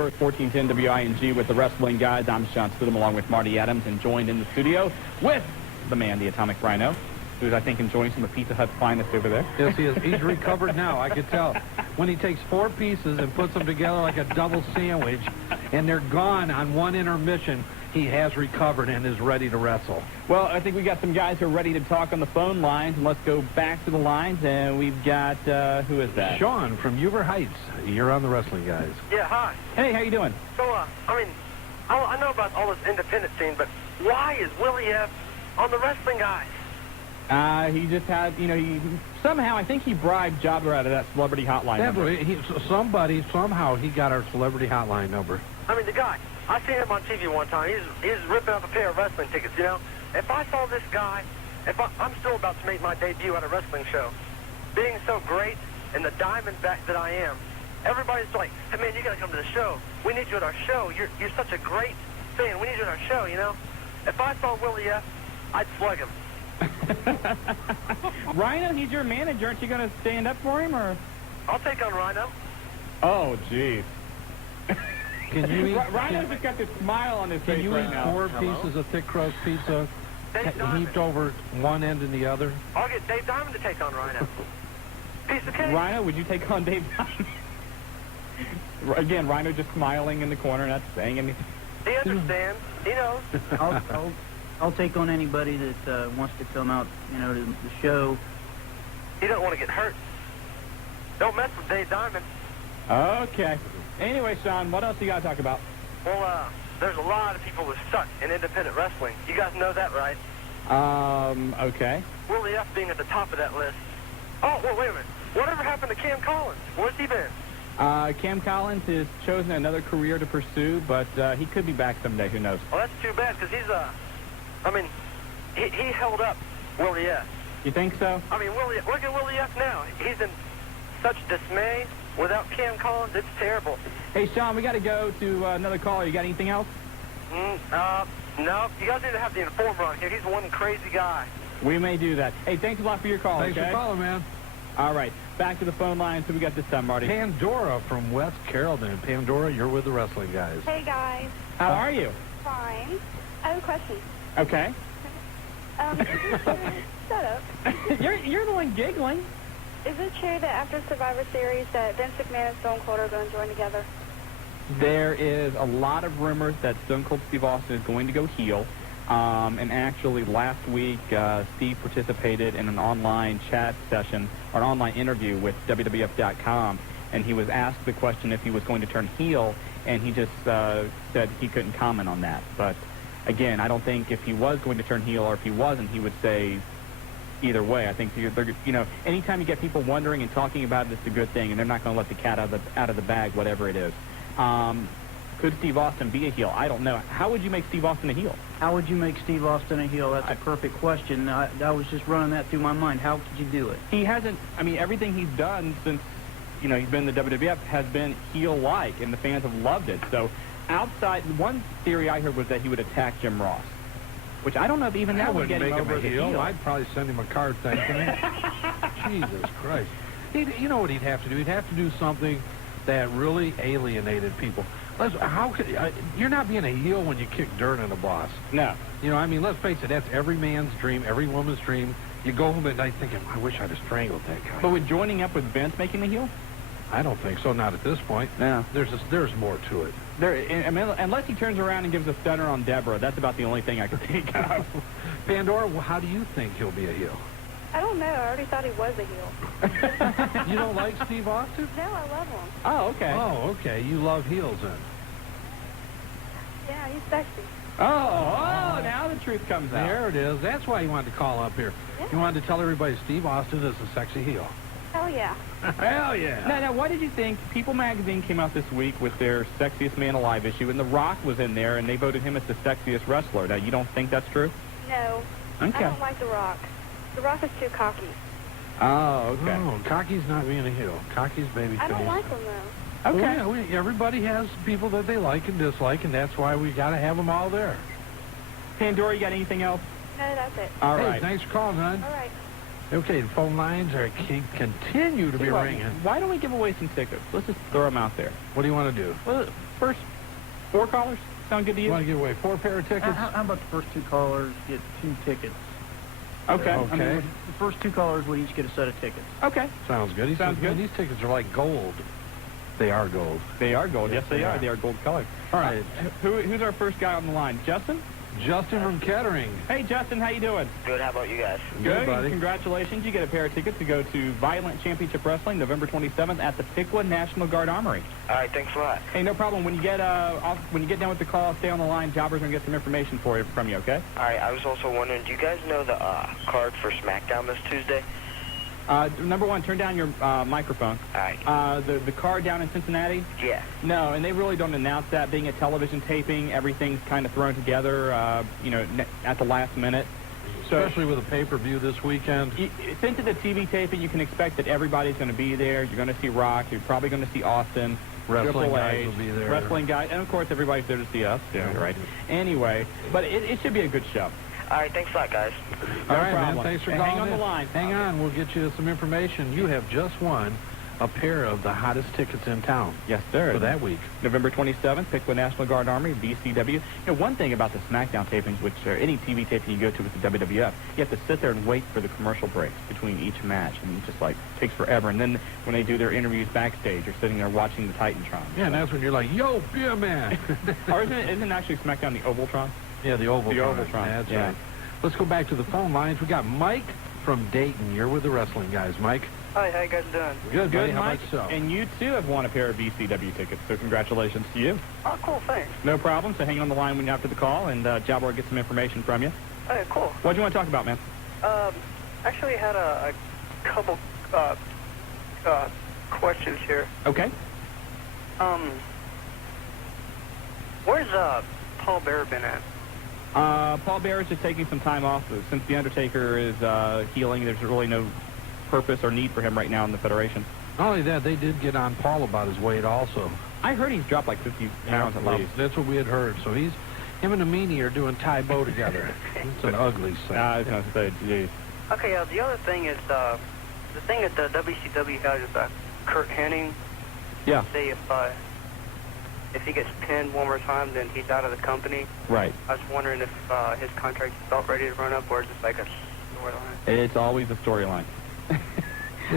first, 1410 WING with the Wrestling Guys. I'm Shawn Stidham along with Marty Adams, and joined in the studio with the man, the Atomic Rhino, who's, I think, enjoying some of Pizza Hut's finest over there. Yes, he is. He's recovered now, I can tell. When he takes 4 pieces and puts them together like a double sandwich, and they're gone on one intermission, he has recovered and is ready to wrestle. Well, I think we got some guys who are ready to talk on the phone lines, and let's go back to the lines, and we've got, who is that? Shawn from Uber Heights. You're on the Wrestling Guys. Yeah, hi. Hey, how you doing? So, I know about all this independent scene, but why is Willie F. on the Wrestling Guys? He just had, somehow, I think he bribed Jobber out of that celebrity hotline number. Somehow, he got our celebrity hotline number. I mean, the guy, I seen him on TV one time. He's ripping up a pair of wrestling tickets, If I saw this guy, I'm still about to make my debut at a wrestling show. Being so great and the diamond back that I am, everybody's like, hey, man, you got to come to the show. We need you at our show. You're such a great fan. We need you at our show, If I saw Willie F., I'd slug him. Rhino, he's your manager. Aren't you going to stand up for him, or? I'll take on Rhino. Oh, jeez. Rhino's just got this smile on his face right now. Can you eat 4 pieces of thick crust pizza heaped over one end and the other? I'll get Dave Diamond to take on Rhino. Piece of cake. Rhino, would you take on Dave Diamond? Again, Rhino just smiling in the corner, not saying anything. He understands. He knows. I'll take on anybody that wants to come out, to the show. He don't want to get hurt. Don't mess with Dave Diamond. Okay. Anyway, Shawn, what else do you got to talk about? Well, there's a lot of people who suck in independent wrestling. You guys know that, right? Okay. Willie F. being at the top of that list. Oh, well, wait a minute. Whatever happened to Cam Collins? Where's he been? Cam Collins has chosen another career to pursue, but he could be back someday. Who knows? Well, that's too bad, because he held up Willie F. You think so? I mean, look at Willie F. now. He's in such dismay. Without Cam Collins, it's terrible. Hey, Shawn, we got to go to another caller. You got anything else? No. You guys need to have the informer on here. He's one crazy guy. We may do that. Hey, thanks a lot for your call, Thanks for calling, man. All right. Back to the phone line. So we got this time, Marty. Pandora from West Carrollton. Pandora, you're with the Wrestling Guys. Hey, guys. How are you? Fine. I have a question. Okay. Shut up. You're the one giggling. Is it true that after Survivor Series that Vince McMahon and Stone Cold are going to join together? There is a lot of rumors that Stone Cold Steve Austin is going to go heel. And actually, last week, Steve participated in an online chat session, or an online interview with WWF.com, and he was asked the question if he was going to turn heel, and he just said he couldn't comment on that. But, again, I don't think if he was going to turn heel or if he wasn't, he would say either way. I think anytime you get people wondering and talking about it, it's a good thing, and they're not going to let the cat out of the bag, whatever it is. Could Steve Austin be a heel? I don't know. How would you make Steve Austin a heel? How would you make Steve Austin a heel? That's a perfect question. I was just running that through my mind. How could you do it? He hasn't. I mean, everything he's done since he's been in the WWF has been heel-like, and the fans have loved it. So, outside, one theory I heard was that he would attack Jim Ross, which I don't know if even that would get him over as a heel. I'd probably send him a card thanking him. Jesus Christ. You know what he'd have to do? He'd have to do something that really alienated people. You're not being a heel when you kick dirt on a boss. No. Let's face it, that's every man's dream, every woman's dream. You go home at night thinking, I wish I'd have strangled that guy. But would joining up with Vince make him a heel? I don't think so, not at this point. No. There's more to it. Unless he turns around and gives a stunner on Deborah, that's about the only thing I could think of. Pandora, how do you think he'll be a heel? I don't know. I already thought he was a heel. You don't like Steve Austin? No, I love him. Oh, okay. Oh, okay. You love heels then. Yeah, he's sexy. Oh, now the truth comes out. There it is. That's why you wanted to call up here. Yeah. You wanted to tell everybody Steve Austin is a sexy heel. Hell yeah. Hell yeah. Now, what did you think? People magazine came out this week with their Sexiest Man Alive issue, and The Rock was in there, and they voted him as the sexiest wrestler. Now, you don't think that's true? No. Okay. I don't like The Rock. The Rock is too cocky. Oh, okay. No, cocky's not being a heel. Cocky's babyface. I don't like him, though. Okay. Well, yeah, everybody has people that they like and dislike, and that's why we got to have them all there. Pandora, you got anything else? No, that's it. All hey, right. thanks for calling, man. All right. Okay, the phone lines continue to be ringing. Why don't we give away some tickets? Let's just throw them out there. What do you want to do? Well, first 4 callers sound good to you? You want to give away 4 pair of tickets? How about the first 2 callers get 2 tickets? Okay. I mean, the first 2 callers will each get a set of tickets. Okay. Sounds good. Sounds good. These tickets are like gold. They are gold. They are gold. Yes, they are. They are gold colored. All right. Who's our first guy on the line? Justin? Justin from Kettering. Hey, Justin, how you doing? Good. How about you guys? Good, buddy. Congratulations. You get a pair of tickets to go to Violent Championship Wrestling November 27th at the Piqua National Guard Armory. All right. Thanks a lot. Hey, no problem. When you get done with the call, stay on the line. Jobber's going to get some information from you, okay? All right. I was also wondering, do you guys know the card for SmackDown this Tuesday? Number 1, turn down your microphone. All right. The card down in Cincinnati? Yeah. No, and they really don't announce that. Being a television taping, everything's kind of thrown together, at the last minute. So, Especially with a pay-per-view this weekend. Since it's a TV taping, you can expect that everybody's going to be there. You're going to see Rock. You're probably going to see Austin. Wrestling Triple guys H, will be there. Wrestling guys. And, of course, everybody's there to see us. Yeah, right. Anyway, but it should be a good show. All right. Thanks a lot, guys. All right, problem. man. Thanks for Hey, calling hang on in. the line. Hang on. We'll get you some information. You have just won a pair of the hottest tickets in town. Yes, sir. For that week. November 27th, Piqua National Guard Armory, WCW. One thing about the SmackDown tapings, which any TV taping you go to with the WWF, you have to sit there and wait for the commercial breaks between each match, and it just takes forever. And then when they do their interviews backstage, you're sitting there watching the Titantron. Yeah, and that's when you're like, yo, beer man. Or isn't actually SmackDown the Ovaltron? Yeah, the Ovaltron. The Ovaltron. That's yeah. right. Let's go back to the phone lines. We got Mike from Dayton. You're with the wrestling guys, Mike. Hi. How you guys doing? Good, buddy. How Mike. much so? And you, too, have won a pair of VCW tickets, so congratulations to you. Oh, cool. Thanks. No problem. So hang on the line when you're after the call, and Jobber will get some information from you. All right. Cool. What do you want to talk about, man? Actually had a couple questions here. Okay. Where's Paul Bearer been at? Paul Bearer is just taking some time off. Since The Undertaker is healing, there's really no purpose or need for him right now in the Federation. Not only that, they did get on Paul about his weight also. I heard he's dropped like 50 pounds at least. That's what we had heard. So him and Amini are doing Tai Bo together. It's an ugly thing. I was going to say, geez. Okay, the other thing is the thing that the WCW has is Kurt Hennig. Yeah. Say if he gets pinned one more time, then he's out of the company. Right. I was wondering if his contract is about ready to run up, or is it like a storyline? It's always a storyline.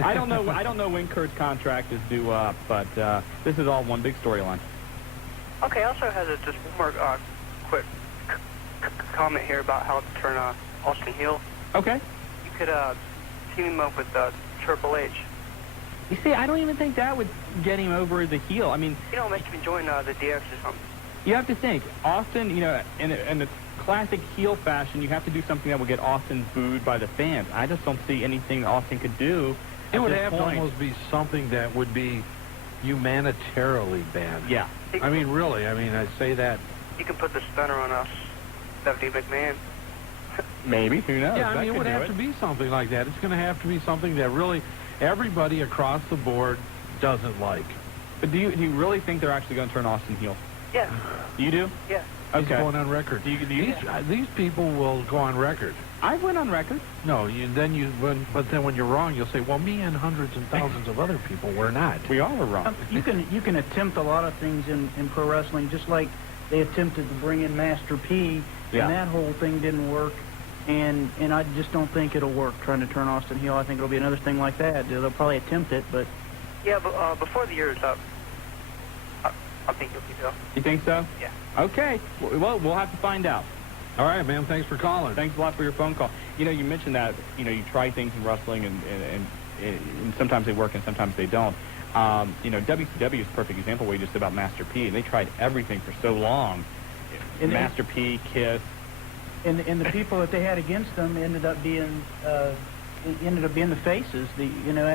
I don't know when Kurt's contract is due up, but this is all one big storyline. Okay. I also has just one more quick comment here about how to turn Austin heel. Okay. You could team him up with Triple H. You see, I don't even think that would get him over the heel. I mean, Make him join the DX or something. you have to think, Austin, in a classic heel fashion, you have to do something that will get Austin booed by the fans. I just don't see anything that Austin could do. It would have to almost be something that would be humanitarily banned. Yeah. I mean, really. I mean, I say that. You can put the stunner on us, Stephanie McMahon. Maybe. Who knows? Yeah, I mean, it would have to be something like that. It's going to have to be something that really everybody across the board doesn't like. But do you really think they're actually going to turn Austin heel? Yeah. You do? Yeah. He's Okay. going on record. These people will go on record. I went on record. No, but then when you're wrong, you'll say, well, me and hundreds and thousands of other people were not. We all were wrong. You can attempt a lot of things in pro wrestling, just like they attempted to bring in Master P, Yeah. and that whole thing didn't work. And I just don't think it'll work trying to turn Austin heel. I think it'll be another thing like that. They'll probably attempt it, but Yeah, but before the year is up, I think he'll be heel. You think so? Yeah. Okay. Well, we'll have to find out. All right, man. Thanks for calling. Thanks a lot for your phone call. You mentioned that, you try things in wrestling, and sometimes they work and sometimes they don't. WCW is a perfect example where you just said about Master P, and they tried everything for so long. And Master P, Kiss. and the people that they had against them ended up being the faces.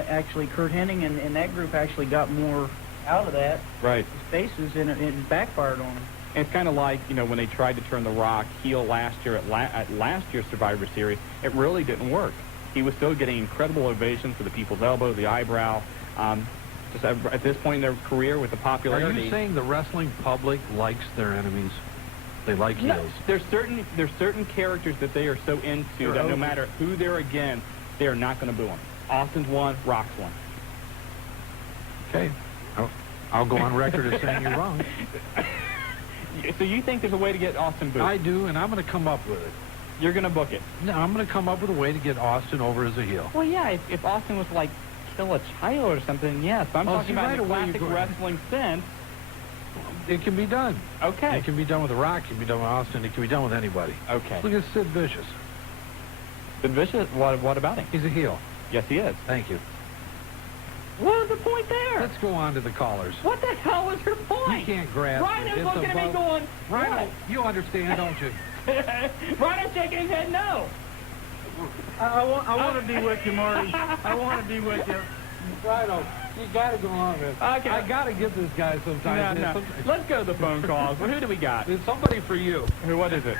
Actually Kurt Hennig and that group actually got more out of that. Right. Faces, and it backfired on them. And it's kind of like, when they tried to turn The Rock heel last year at last year's Survivor Series, it really didn't work. He was still getting incredible ovations for the people's elbow, the eyebrow. Just at this point in their career with the popularity. Are you saying the wrestling public likes their enemies? They like heels? There's certain characters that they are so into that no matter who they're against, they are not going to boo him. Austin's won, Rock's won. Okay. I'll go on record as saying you're wrong. So you think there's a way to get Austin booed? I do, and I'm going to come up with it. You're going to book it? No, I'm going to come up with a way to get Austin over as a heel. Well, yeah, if Austin was like kill a child or something, yes. But I'm talking about right in the away classic wrestling sense. It can be done. Okay. It can be done with The Rock. It can be done with Austin. It can be done with anybody. Okay. Look at Sid Vicious. Sid Vicious? What about him? He's a heel. Yes, he is. Thank you. What was the point there? Let's go on to the callers. What the hell was your point? You can't grasp Rhino's it. looking at me going, Rhino, you understand, don't you? Rhino's shaking his head no. I want to be with you, Marty. I want to be with you. Rhino, you got to go on, man. Okay. I got to get this guy sometimes. No. Let's go to the phone calls. Well, who do we got? There's somebody for you. What is it?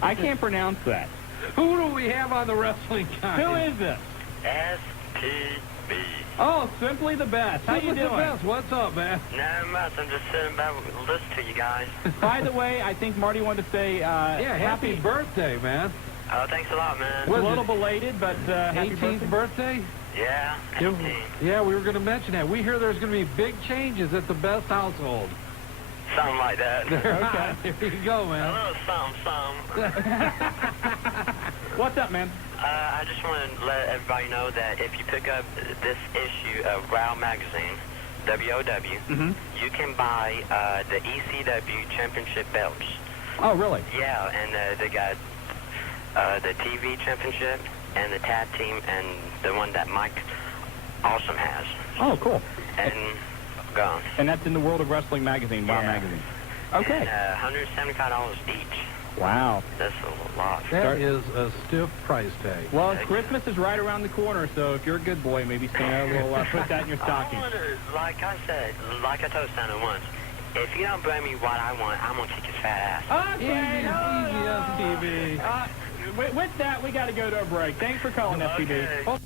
I can't pronounce that. Who do we have on the wrestling guy? Who is this? STB. Oh, Simply the Best. How you doing? The best. What's up, man? Not much. I'm just sitting back listening to you guys. By the way, I think Marty wanted to say happy birthday, man. Oh, thanks a lot, man. A little belated, but happy 18th birthday? Yeah, 18. Yeah, we were going to mention that. We hear there's going to be big changes at the Best household. Something like that. Okay. Here you go, A man. little something. What's up, man? I just want to let everybody know that if you pick up this issue of WOW Magazine, WOW, you can buy the ECW Championship belts. Oh, really? Yeah, and they got the TV Championship and the tag team and the one that Mike Awesome has. Oh, cool. And gone. And that's in the World of Wrestling magazine, WOW Magazine. Okay. And $175 each. Wow. That's a lot. That is a stiff price tag. Well, Christmas is right around the corner, so if you're a good boy, maybe Santa will put that in your stocking. I wonder, like I said, like I told Santa once, if you don't bring me what I want, I'm going to kick his fat ass. Okay. Easy, STV. With that, we got to go to a break. Thanks for calling, STV. Oh,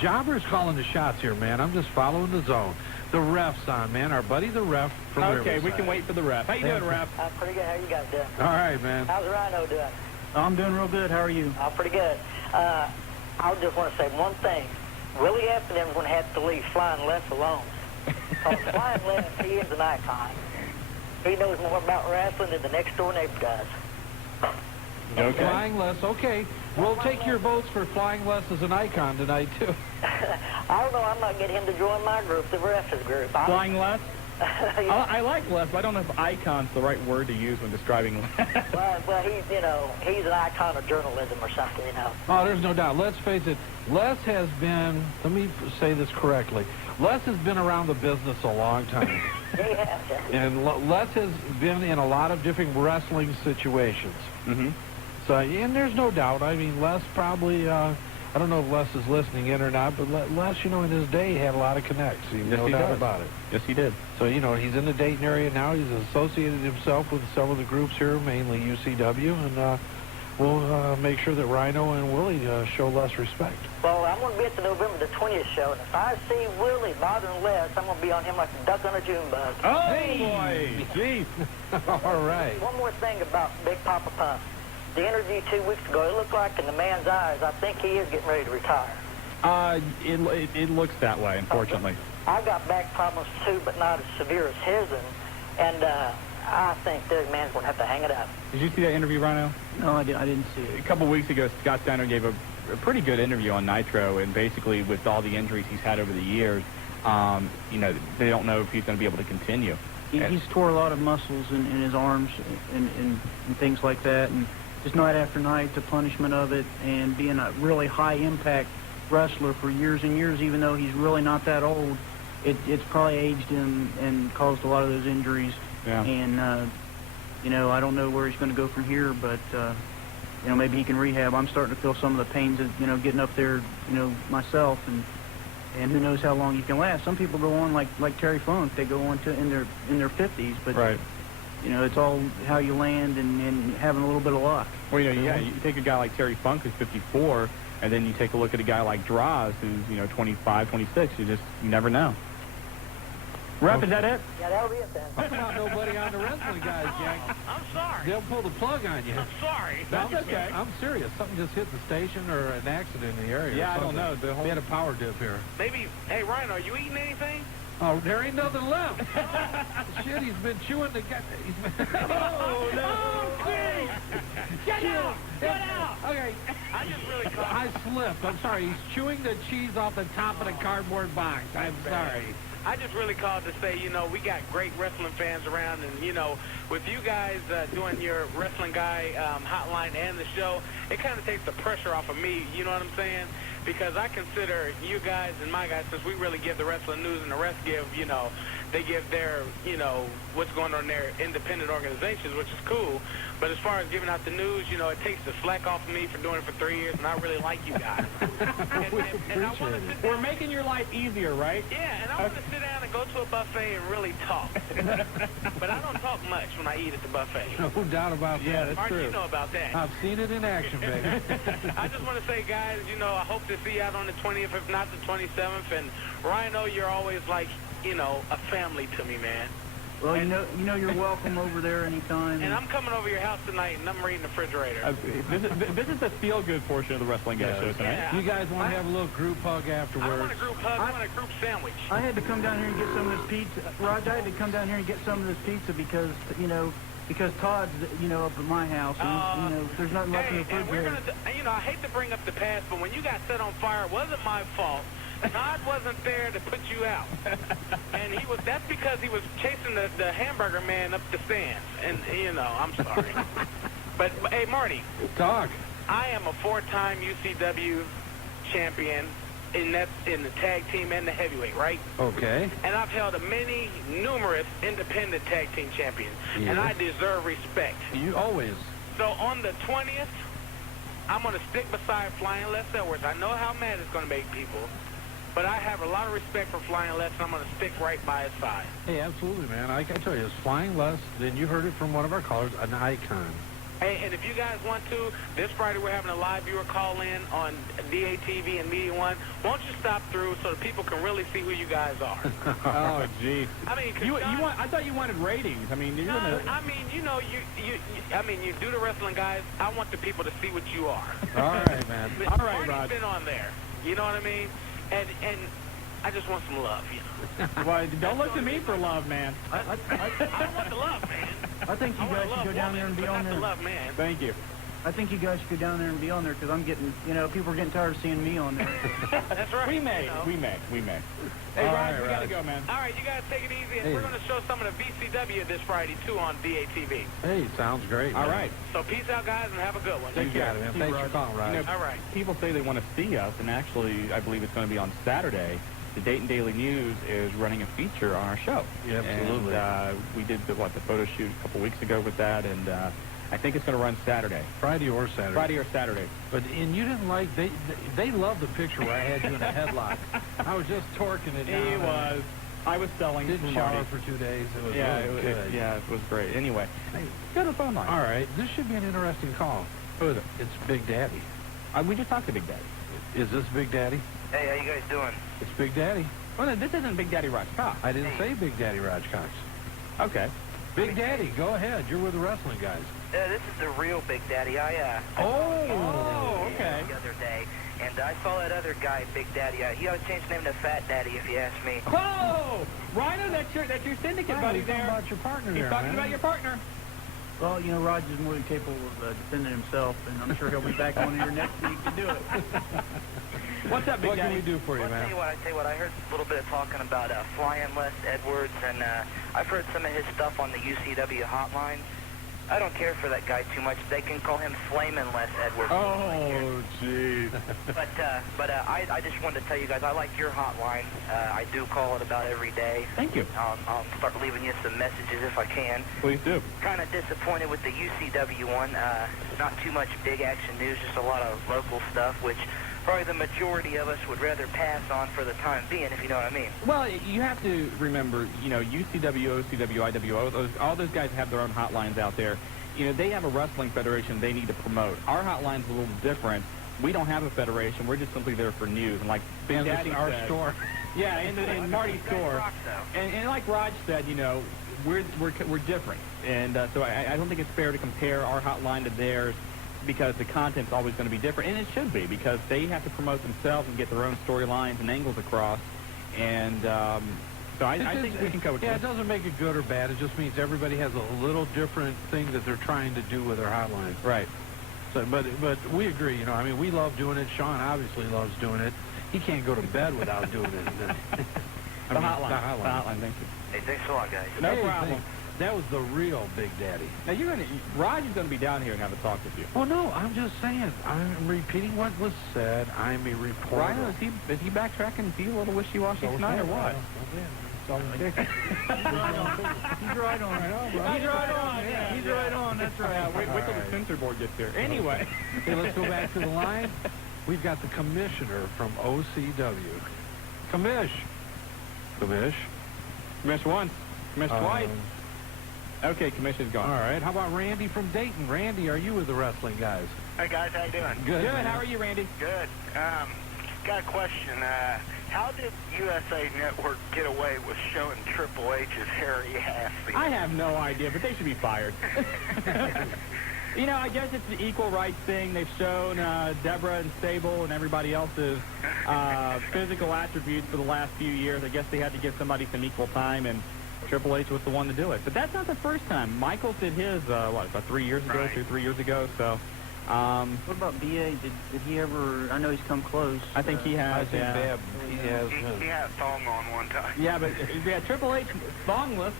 Jobber's calling the shots here, man. I'm just following the zone. The ref's on, man. Our buddy the ref from Okay, we can wait for the ref. How you doing, ref? I'm pretty good. How you guys doing? All right, man. How's Rhino doing? I'm doing real good. How are you? I'm pretty good. I just want to say one thing. Willie Afton is going to have to leave Flying Les alone. Because Flying Les, he is an icon. He knows more about wrestling than the next door neighbor does. Okay. Flying Les, okay. We'll take your votes for Flying Les as an icon tonight, too. I don't know. I might get him to join my group, the ref's group. Flying Les? I like Les, but I don't know if icon's the right word to use when describing Les. well, he's an icon of journalism or something, Oh, there's no doubt. Let's face it, Les has been, let me say this correctly, Les has been around the business a long time. He has. And Les has been in a lot of different wrestling situations. Mm-hmm. So, and there's no doubt. I mean, Les probably, I don't know if Les is listening in or not, but Les, in his day, had a lot of connects. No doubt about it. Yes, he did. So, he's in the Dayton area now. He's associated himself with some of the groups here, mainly UCW, and we'll make sure that Rhino and Willie show Les respect. Well, I'm going to be at the November the 20th show, and if I see Willie bothering Les, I'm going to be on him like a duck on a June bug. Oh, boy. Jeez. All right. One more thing about Big Papa Pump. The interview 2 weeks ago, it looked like in the man's eyes, I think he is getting ready to retire. It looks that way, unfortunately. I got back problems too, but not as severe as his, and I think the man's going to have to hang it up. Did you see that interview, Rhino? No, I didn't see it. A couple weeks ago, Scott Steiner gave a pretty good interview on Nitro, and basically with all the injuries he's had over the years, they don't know if he's going to be able to continue. He's tore a lot of muscles in his arms and things like that, and just night after night, the punishment of it, and being a really high-impact wrestler for years and years, even though he's really not that old, it's probably aged him and caused a lot of those injuries. Yeah. And, I don't know where he's going to go from here, but, maybe he can rehab. I'm starting to feel some of the pains of, getting up there, myself, and who knows how long you can last. Some people go on like Terry Funk. They go on to in their 50s, but right. It's all how you land and having a little bit of luck. Well, you take a guy like Terry Funk who's 54, and then you take a look at a guy like Droz who's 25, 26. You never know. Rep, is that it? Yeah, that'll be it then. How come nobody on the wrestling guys, Jack? I'm sorry. They'll pull the plug on you. I'm sorry. That's okay. I'm serious. Something just hit the station or an accident in the area. Yeah, or I don't something. know. We had a power dip here. Maybe, hey, Ryan, are you eating anything? Oh, there ain't nothing left. Shit, he's been chewing the guy. Oh, no. Okay. Get out! Get out! Okay. I just really caught I slipped. I'm sorry. He's chewing the cheese off the top of the cardboard box. I'm sorry. I just really called to say, you know, we got great wrestling fans around, and, you know, with you guys doing your Wrestling Guy hotline and the show, it kind of takes the pressure off of me, you know what I'm saying? Because I consider you guys and my guys, since we really give the wrestling news and the rest give, you know, they give their, you know, what's going on in their independent organizations, which is cool. But as far as giving out the news, you know, it takes the slack off of me for doing it for 3 years, and I really like you guys. and I want to sit down. We're making your life easier, right? Yeah, and I want to sit down and go to a buffet and really talk. But I don't talk much when I eat at the buffet. No doubt about that. Yeah, that's Mark, true. you know about that. I've seen it in action, baby. I just want to say, guys, you know, I hope to see you out on the 20th, if not the 27th. And Rhino, you're always like, you know, a family to me, man. Well, you know you're welcome over there anytime. And I'm coming over your house tonight, and I'm reading the refrigerator. This is the feel-good portion of the Wrestling Guy show tonight. Yeah. You guys want to have a little group hug I afterwards? want a group hug. I want a group sandwich. I had to come down here and get some of this pizza. Raj, I had to come down here and get some of this pizza because, because Todd's, up at my house, and, there's nothing left in the Hey, and we're refrigerator. going to, I hate to bring up the past, but when you got set on fire, it wasn't my fault. Todd wasn't there to put you out. And that's because he was chasing the hamburger man up the stands. And, I'm sorry. But, hey, Marty. Talk. I am a 4-time UCW champion in the tag team and the heavyweight, right? Okay. And I've held numerous independent tag team champions. Yeah. And I deserve respect. You always. So on the 20th, I'm going to stick beside Flying Les Edwards. I know how mad it's going to make people, but I have a lot of respect for Flying Les, and I'm going to stick right by his side. Hey, absolutely, man. I tell you, it's Flying Les. Then you heard it from one of our callers, an icon. Hey, and if you guys want to, this Friday we're having a live viewer call in on DATV and Media One. Won't you stop through so that people can really see who you guys are? Oh, geez. I mean, I thought you wanted ratings. I mean, you're no, I mean, you do the wrestling guys. I want the people to see what you are. All right, man. All right, Marty's Rod. been on there. You know what I mean? And I just want some love, Well, don't look to me for love, man. I want the love, man. I think you guys should go down there and be on the there. love, man. Thank you. I think you guys should go down there and be on there because I'm getting, people are getting tired of seeing me on there. That's right. We may. Hey, All Rod, right, we got to Rod. go, man. All right, you guys take it easy, and Hey. we're going to show some of the VCW this Friday, too, on DATV. Hey, sounds great, man. All right. So peace out, guys, and have a good one. You got it, man. Keep Thanks for Rod. calling, Rod. All right. People say they want to see us, and actually, I believe it's going to be on Saturday. The Dayton Daily News is running a feature on our show. Yeah, absolutely. And we did the photo shoot a couple weeks ago with that, and I think it's going to run Saturday. Friday or Saturday. Friday or Saturday. And you didn't like, they loved the picture where I had you in a headlock. I was just torquing it down. He was. I was selling. Didn't shower for 2 days. It was really good. It was great. Anyway, go to the phone line. All right, this should be an interesting call. Who is it? It's Big Daddy. We just talked to Big Daddy. Is this Big Daddy? Hey, how you guys doing? It's Big Daddy. Well, no, this isn't Big Daddy Raj Cox. I didn't say Big Daddy Raj Cox. Okay. Big Daddy, go ahead. You're with the wrestling guys. This is the real Big Daddy. I Oh, okay. the other day, and I saw that other guy, Big Daddy. He ought to change his name to Fat Daddy, if you ask me. Oh, Rhino, that's your syndicate buddy He's there. talking about your partner He's there, talking man. about your partner. Well, Raj is more than capable of defending himself, and I'm sure he'll be back on here next week to do it. What's up, Big What can Daddy? we do for you, Well, man? I tell you what, I heard a little bit of talking about Flying Les Edwards, and I've heard some of his stuff on the UCW hotline. I don't care for that guy too much. They can call him Flamin' Les Edwards. Oh, jeez. But I just wanted to tell you guys, I like your hotline. I do call it about every day. Thank you. I'll start leaving you some messages if I can. Please do. Kind of disappointed with the UCW one. Not too much big action news, just a lot of local stuff, which probably the majority of us would rather pass on for the time being, if you know what I mean. Well, you have to remember, UCW, OCW, IWO, all those guys have their own hotlines out there. They have a wrestling federation they need to promote. Our hotline's a little different. we don't have a federation. We're just simply there for news. And like Big And Daddy our said, store. yeah, in Marty's store. And like Raj said, you know, we're different. And so I don't think it's fair to compare our hotline to theirs, because the content's always going to be different. And it should be, because they have to promote themselves and get their own storylines and angles across. And so I think we can coexist. Yeah, it doesn't make it good or bad. It just means everybody has a little different thing that they're trying to do with their hotline. Right. So, but we agree, you know, I mean, we love doing it. Shawn obviously loves doing it. He can't go to bed without doing it. The hotline, thank you. Hey, thanks a lot, guys. No problem. That was the real Big Daddy. Now, Raj is going to be down here and have a talk with you. Well, no, I'm just saying. I'm repeating what was said. I'm a reporter. Ryan, is he backtracking? Is he a little wishy-washy tonight or what? He's right on. He's right on. That's right. Wait till the censor board gets here. Anyway. Okay, let's go back to the line. We've got the commissioner from OCW. Commish. Commish once. Commish twice. Okay, Commission's gone. All right. How about Randy from Dayton? Randy, are you with the wrestling guys? Hey, guys, how you doing? Good. Good. How are you, Randy? Good. Got a question. How did USA Network get away with showing Triple H's hairy ass? I have no idea, but they should be fired. You know, I guess it's the equal rights thing. They've shown Deborah and Sable and everybody else's physical attributes for the last few years. I guess they had to give somebody some equal time, and Triple H was the one to do it. But that's not the first time. Michael did his, about 3 years ago, Right. 3 years ago. So, What about B.A.? Did he ever? I know he's come close. I think he has. I think yeah. he has. He had a thong on one time. Yeah, but yeah, Triple H thongless.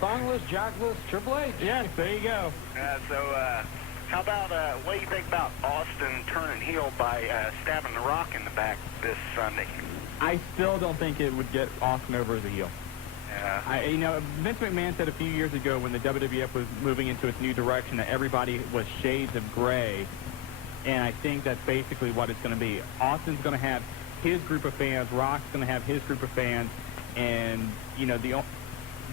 Thongless, jockless, Triple H. Yes, there you go. How about, what do you think about Austin turning heel by stabbing The Rock in the back this Sunday? I still don't think it would get Austin over as a heel. Yeah. Vince McMahon said a few years ago when the WWF was moving into its new direction that everybody was shades of gray, and I think that's basically what it's going to be. Austin's going to have his group of fans, Rock's going to have his group of fans, and, you know,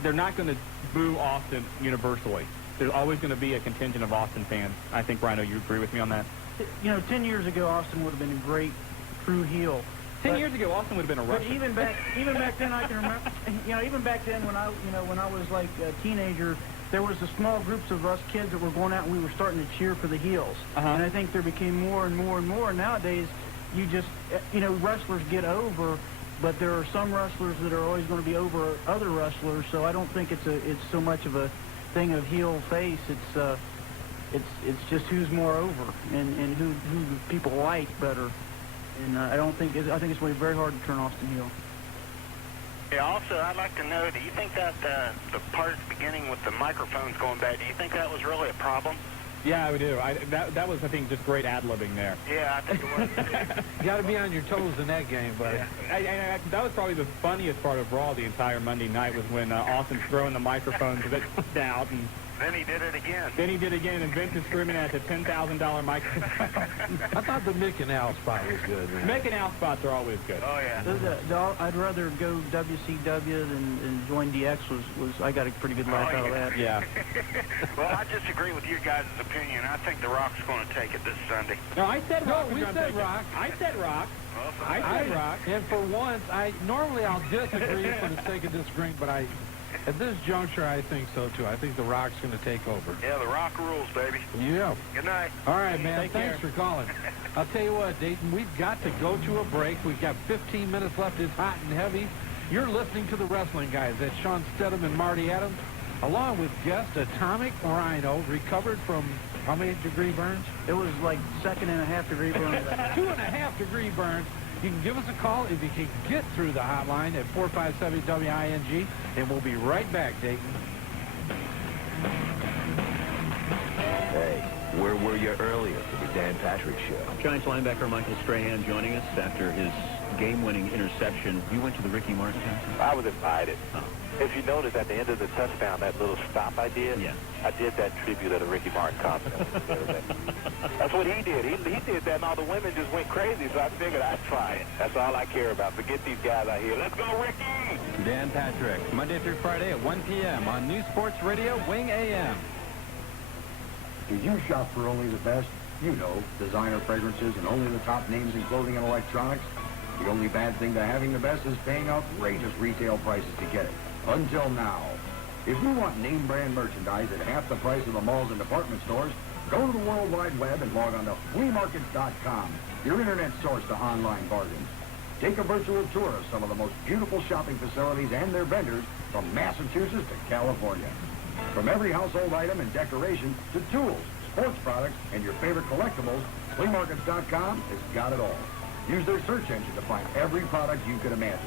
they're not going to boo Austin universally. There's always going to be a contingent of Austin fans. I think, Rhino, you agree with me on that? You know, 10 years ago, Austin would have been a great, true heel. 10 years ago, Austin would have been a But Russian. even back then, I can remember. You know, even back then, when I was like a teenager, there was the small groups of us kids that were going out and we were starting to cheer for the heels. And I think there became more and more and more. Nowadays, wrestlers get over, but there are some wrestlers that are always going to be over other wrestlers. So I don't think it's so much of a thing of heel face. It's just who's more over and who people like better. And I think it's going to be very hard to turn Austin heel. Yeah, also, I'd like to know, do you think that the part at the beginning with the microphones going bad, do you think that was really a problem? Yeah, I do. That was, I think, just great ad-libbing there. Yeah, I think it was, too. You got to be on your toes in that game, buddy. Yeah. That was probably the funniest part of Raw the entire Monday night was when Austin's throwing the microphones out, and Then he did it again. and Vince is screaming at the $10,000 microphone. I thought the Mick and Al spot was good, man. Mick and Al spots are always good. Oh, yeah. I'd rather go WCW than join DX. I got a pretty good laugh out of that. Yeah. Well, I disagree with you guys' opinion. I think The Rock's going to take it this Sunday. No, I said Rock. we said Rock. I said Rock. Well, I said Rock. And for once, normally I'll disagree for the sake of disagreeing, but at this juncture, I think so, too. I think The Rock's going to take over. Yeah, The Rock rules, baby. Yeah. Good night. All right, man. Take Thanks care. for calling. I'll tell you what, Dayton, we've got to go to a break. We've got 15 minutes left. It's hot and heavy. You're listening to the Wrestling Guys. That's Shawn Stedham and Marty Adams, along with guest Atomic Rhino, recovered from how many degree burns? It was like 2.5 degree burn. 2.5 degree burns. You can give us a call if you can get through the hotline at 457-WING, and we'll be right back, Dayton. Hey, where were you earlier for the Dan Patrick Show? Giants linebacker Michael Strahan joining us after his game-winning interception. You went to the Ricky Martin concert? I was invited. Oh. If you notice at the end of the touchdown, that little stop I did, Yeah. I did that tribute at a Ricky Martin concert. That's what he did. He did that, and all the women just went crazy, so I figured I'd try it. That's all I care about. Forget these guys out here. Let's go, Ricky! Dan Patrick, Monday through Friday at 1 p.m. on New Sports Radio, Wing AM. Do you shop for only the best? You know, designer fragrances and only the top names in clothing and electronics. The only bad thing to having the best is paying outrageous retail prices to get it. Until now. If you want name brand merchandise at half the price of the malls and department stores, go to the World Wide Web and log on to fleamarkets.com, your internet source to online bargains. Take a virtual tour of some of the most beautiful shopping facilities and their vendors from Massachusetts to California. From every household item and decoration to tools, sports products, and your favorite collectibles, fleamarkets.com has got it all. Use their search engine to find every product you could imagine.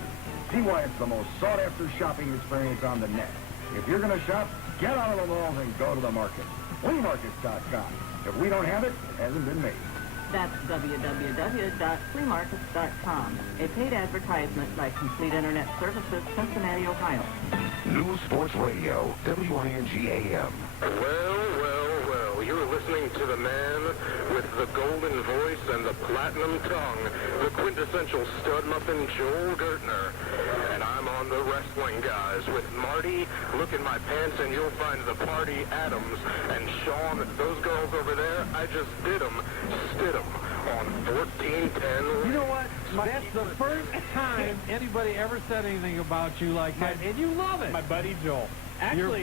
See why it's the most sought-after shopping experience on the net. If you're going to shop, get out of the malls and go to the market. Fleamarkets.com. If we don't have it, it hasn't been made. That's www.fleamarkets.com, a paid advertisement by Complete Internet Services, Cincinnati, Ohio. News Sports Radio, WING-AM. Well, you're listening to the man with the golden voice and the platinum tongue, the quintessential stud muffin, Joel Gertner. And I'm on the Wrestling Guys with Marty. Look in my pants and you'll find the Party Adams. And Shawn, those girls over there, I just did them, stid them on 1410. You know what? That's the first time anybody ever said anything about you like that, and you love it. My buddy Joel. Actually,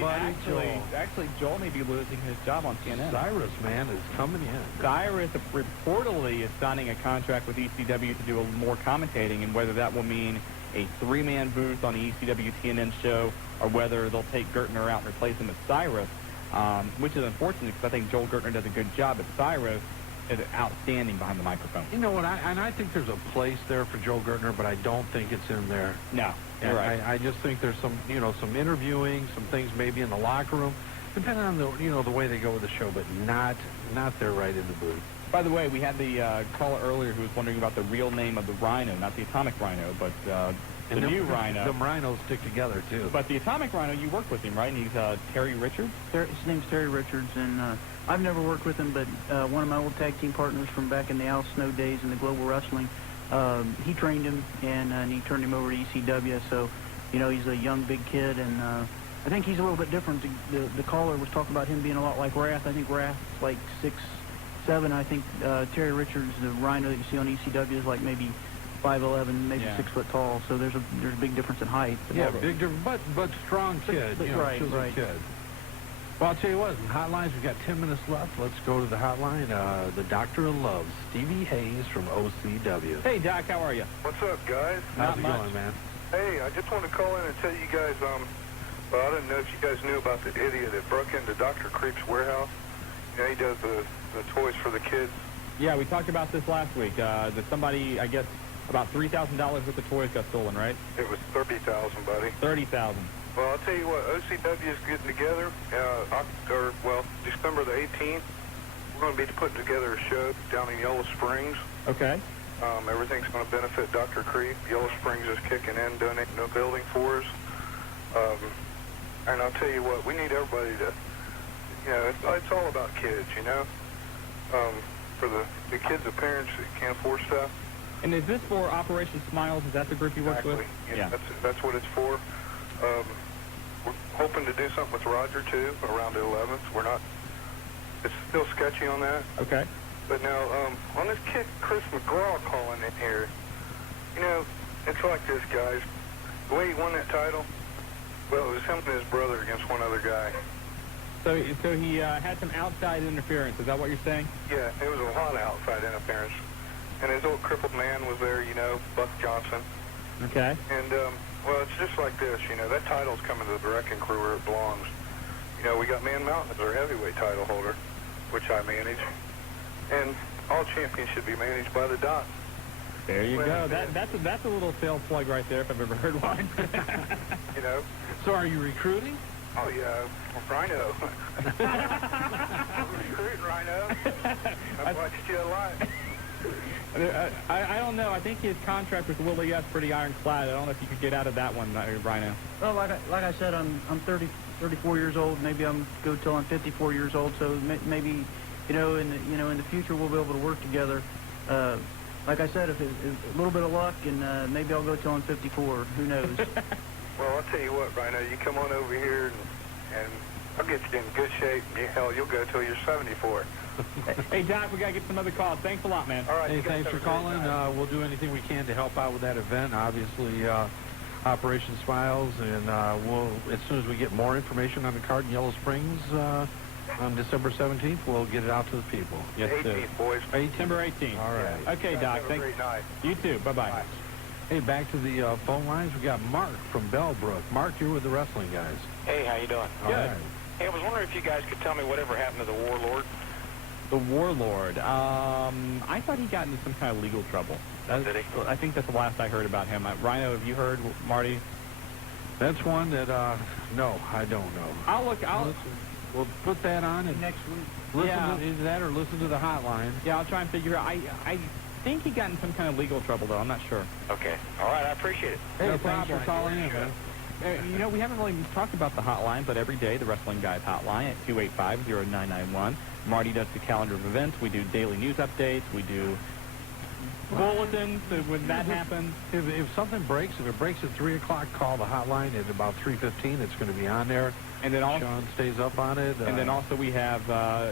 Joel may be losing his job on CNN. Cyrus, man, is coming in. Cyrus reportedly is signing a contract with ECW to do more commentating, and whether that will mean a three-man booth on the ECW TNN show or whether they'll take Gertner out and replace him with Cyrus, which is unfortunate because I think Joel Gertner does a good job, but Cyrus is outstanding behind the microphone. You know what? I think there's a place there for Joel Gertner, but I don't think it's in there. No, you're right. I just think there's some interviewing, some things maybe in the locker room, depending on the way they go with the show, but not there right in the booth. By the way, we had the caller earlier who was wondering about the real name of the Rhino, not the Atomic Rhino, but the new Rhino. The Rhinos stick together, too. But the Atomic Rhino, you worked with him, right? And he's Terry Richards? His name's Terry Richards, and I've never worked with him, but one of my old tag team partners from back in the Al Snow days in the Global Wrestling, he trained him, and he turned him over to ECW, so, he's a young, big kid, and I think he's a little bit different. The caller was talking about him being a lot like Wrath. I think Wrath's like 6'7". I think Terry Richards, the Rhino that you see on ECW, is like maybe 5'11", maybe 6 foot tall. So there's a big difference in height. Yeah, big difference, but strong kid. Right. Kid. Well, I'll tell you what, in hotlines, we've got 10 minutes left. Let's go to the hotline. The Doctor of Love, Stevie Hayes from OCW. Hey, Doc, how are you? What's up, guys? How's it going, man? Hey, I just wanted to call in and tell you guys, well, I didn't know if you guys knew about the idiot that broke into Dr. Creep's warehouse. He does the toys for the kids. Yeah, we talked about this last week. That somebody, I guess, about $3,000 worth of toys got stolen, right? It was $30,000, buddy. $30,000. Well, I'll tell you what, OCW is getting together, December the 18th. We're going to be putting together a show down in Yellow Springs. Okay. Everything's going to benefit Dr. Creep. Yellow Springs is kicking in, donating a building for us. And I'll tell you what, we need everybody to, it's all about kids, for the kids' of parents that can't afford stuff. And is this for Operation Smiles? Is that the group you work with? Yeah, that's what it's for. We're hoping to do something with Roger, too, around the 11th. It's still sketchy on that. Okay. But now, on this kid, Chris McGraw calling in here, it's like this, guys. The way he won that title, well, it was him and his brother against one other guy. So he had some outside interference. Is that what you're saying? Yeah, it was a lot of outside interference. And his old crippled man was there, Buck Johnson. Okay. And, well, it's just like this, that title's coming to the Wrecking Crew where it belongs. We got Man Mountain as our heavyweight title holder, which I manage. And all champions should be managed by the Doc. There you go. That's a little sales plug right there if I've ever heard one. So are you recruiting? Oh, yeah. Rhino. I'm recruiting Rhino. I've watched you a lot. I don't know. I think his contract with Willie S. pretty ironclad. I don't know if you could get out of that one, Rhino. Well, like I said, I'm 34 years old. Maybe I'm go till I'm 54 years old. So maybe in the future we'll be able to work together. Like I said, if a little bit of luck, and maybe I'll go till I'm 54. Who knows? Well, I'll tell you what, Rhino. You come on over here, and I'll get you in good shape. Hell, you'll go till you're 74. Hey, Doc, we got to get some other calls. Thanks a lot, man. All right. Hey, thanks for calling. We'll do anything we can to help out with that event. Obviously, Operation Smiles, and we'll, as soon as we get more information on the card in Yellow Springs on December 17th, we'll get it out to the people. Yes, 18th, boys. December 18th. All right. Okay, Doc. Have a great night. You too. Bye-bye. Hey, back to the phone lines. We got Mark from Bellbrook. Mark, you're with the wrestling guys. Hey, how you doing? All right. Hey, I was wondering if you guys could tell me whatever happened to the Warlord. The Warlord. I thought he got into some kind of legal trouble. Did he? I think that's the last I heard about him. Rhino, have you heard, Marty? That's one that, no, I don't know. We'll put that on and Next week. listen to that or listen to the hotline. Yeah, I'll try and figure out. I think he got in some kind of legal trouble, though. I'm not sure. Okay. All right, I appreciate it. Hey, No thanks for problem. calling in, man. You know, we haven't really talked about the hotline, but every day, the Wrestling Guys hotline at 285-0991. Marty does the calendar of events. We do daily news updates. We do bulletins when that happens. If something breaks, if it breaks at 3 o'clock, call the hotline at about 3:15. It's going to be on there. And then also, Shawn stays up on it. and then also we have,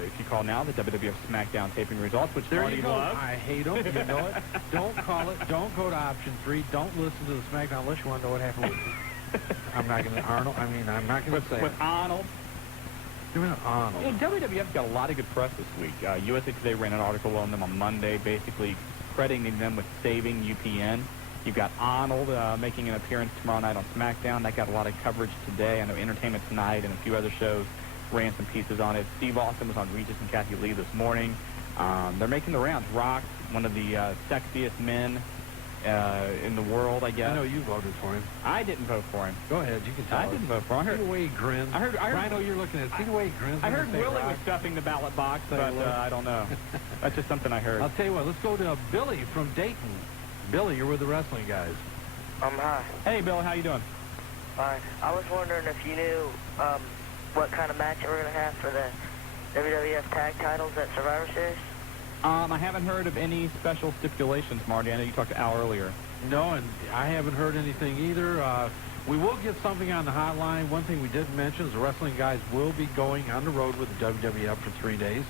if you call now, the WWF SmackDown taping results, which there Marty you go. loves. I hate them. You know it. Don't call it. Don't go to option 3. Don't listen to the SmackDown unless you want to know what happened with I'm not going to Arnold. I mean, I'm not going to say with Arnold. Doing it Arnold. Yeah, WWF's got a lot of good press this week. USA Today ran an article on them on Monday, basically crediting them with saving UPN. You've got Arnold making an appearance tomorrow night on SmackDown. That got a lot of coverage today. I know Entertainment Tonight and a few other shows ran some pieces on it. Steve Austin was on Regis and Kathy Lee this morning. They're making the rounds. Rock, one of the sexiest men in the world, I guess. I know you voted for him. I didn't vote for him. Go ahead. You can tell I us. didn't vote for him. See the way he grins. I heard Rhino, you're looking at. See the way he grins. I heard when they Willie say was rock. stuffing the ballot box, Say but what? I don't know. That's just something I heard. I'll tell you what. Let's go to Billy from Dayton. Billy, you're with the wrestling guys. Hi. Hey, Bill, how you doing? Fine. I was wondering if you knew what kind of match we're going to have for the WWF tag titles at Survivor Series. I haven't heard of any special stipulations, Marty. I know you talked to Al earlier. No, and I haven't heard anything either. We will get something on the hotline. One thing we did mention is the wrestling guys will be going on the road with the WWF for 3 days.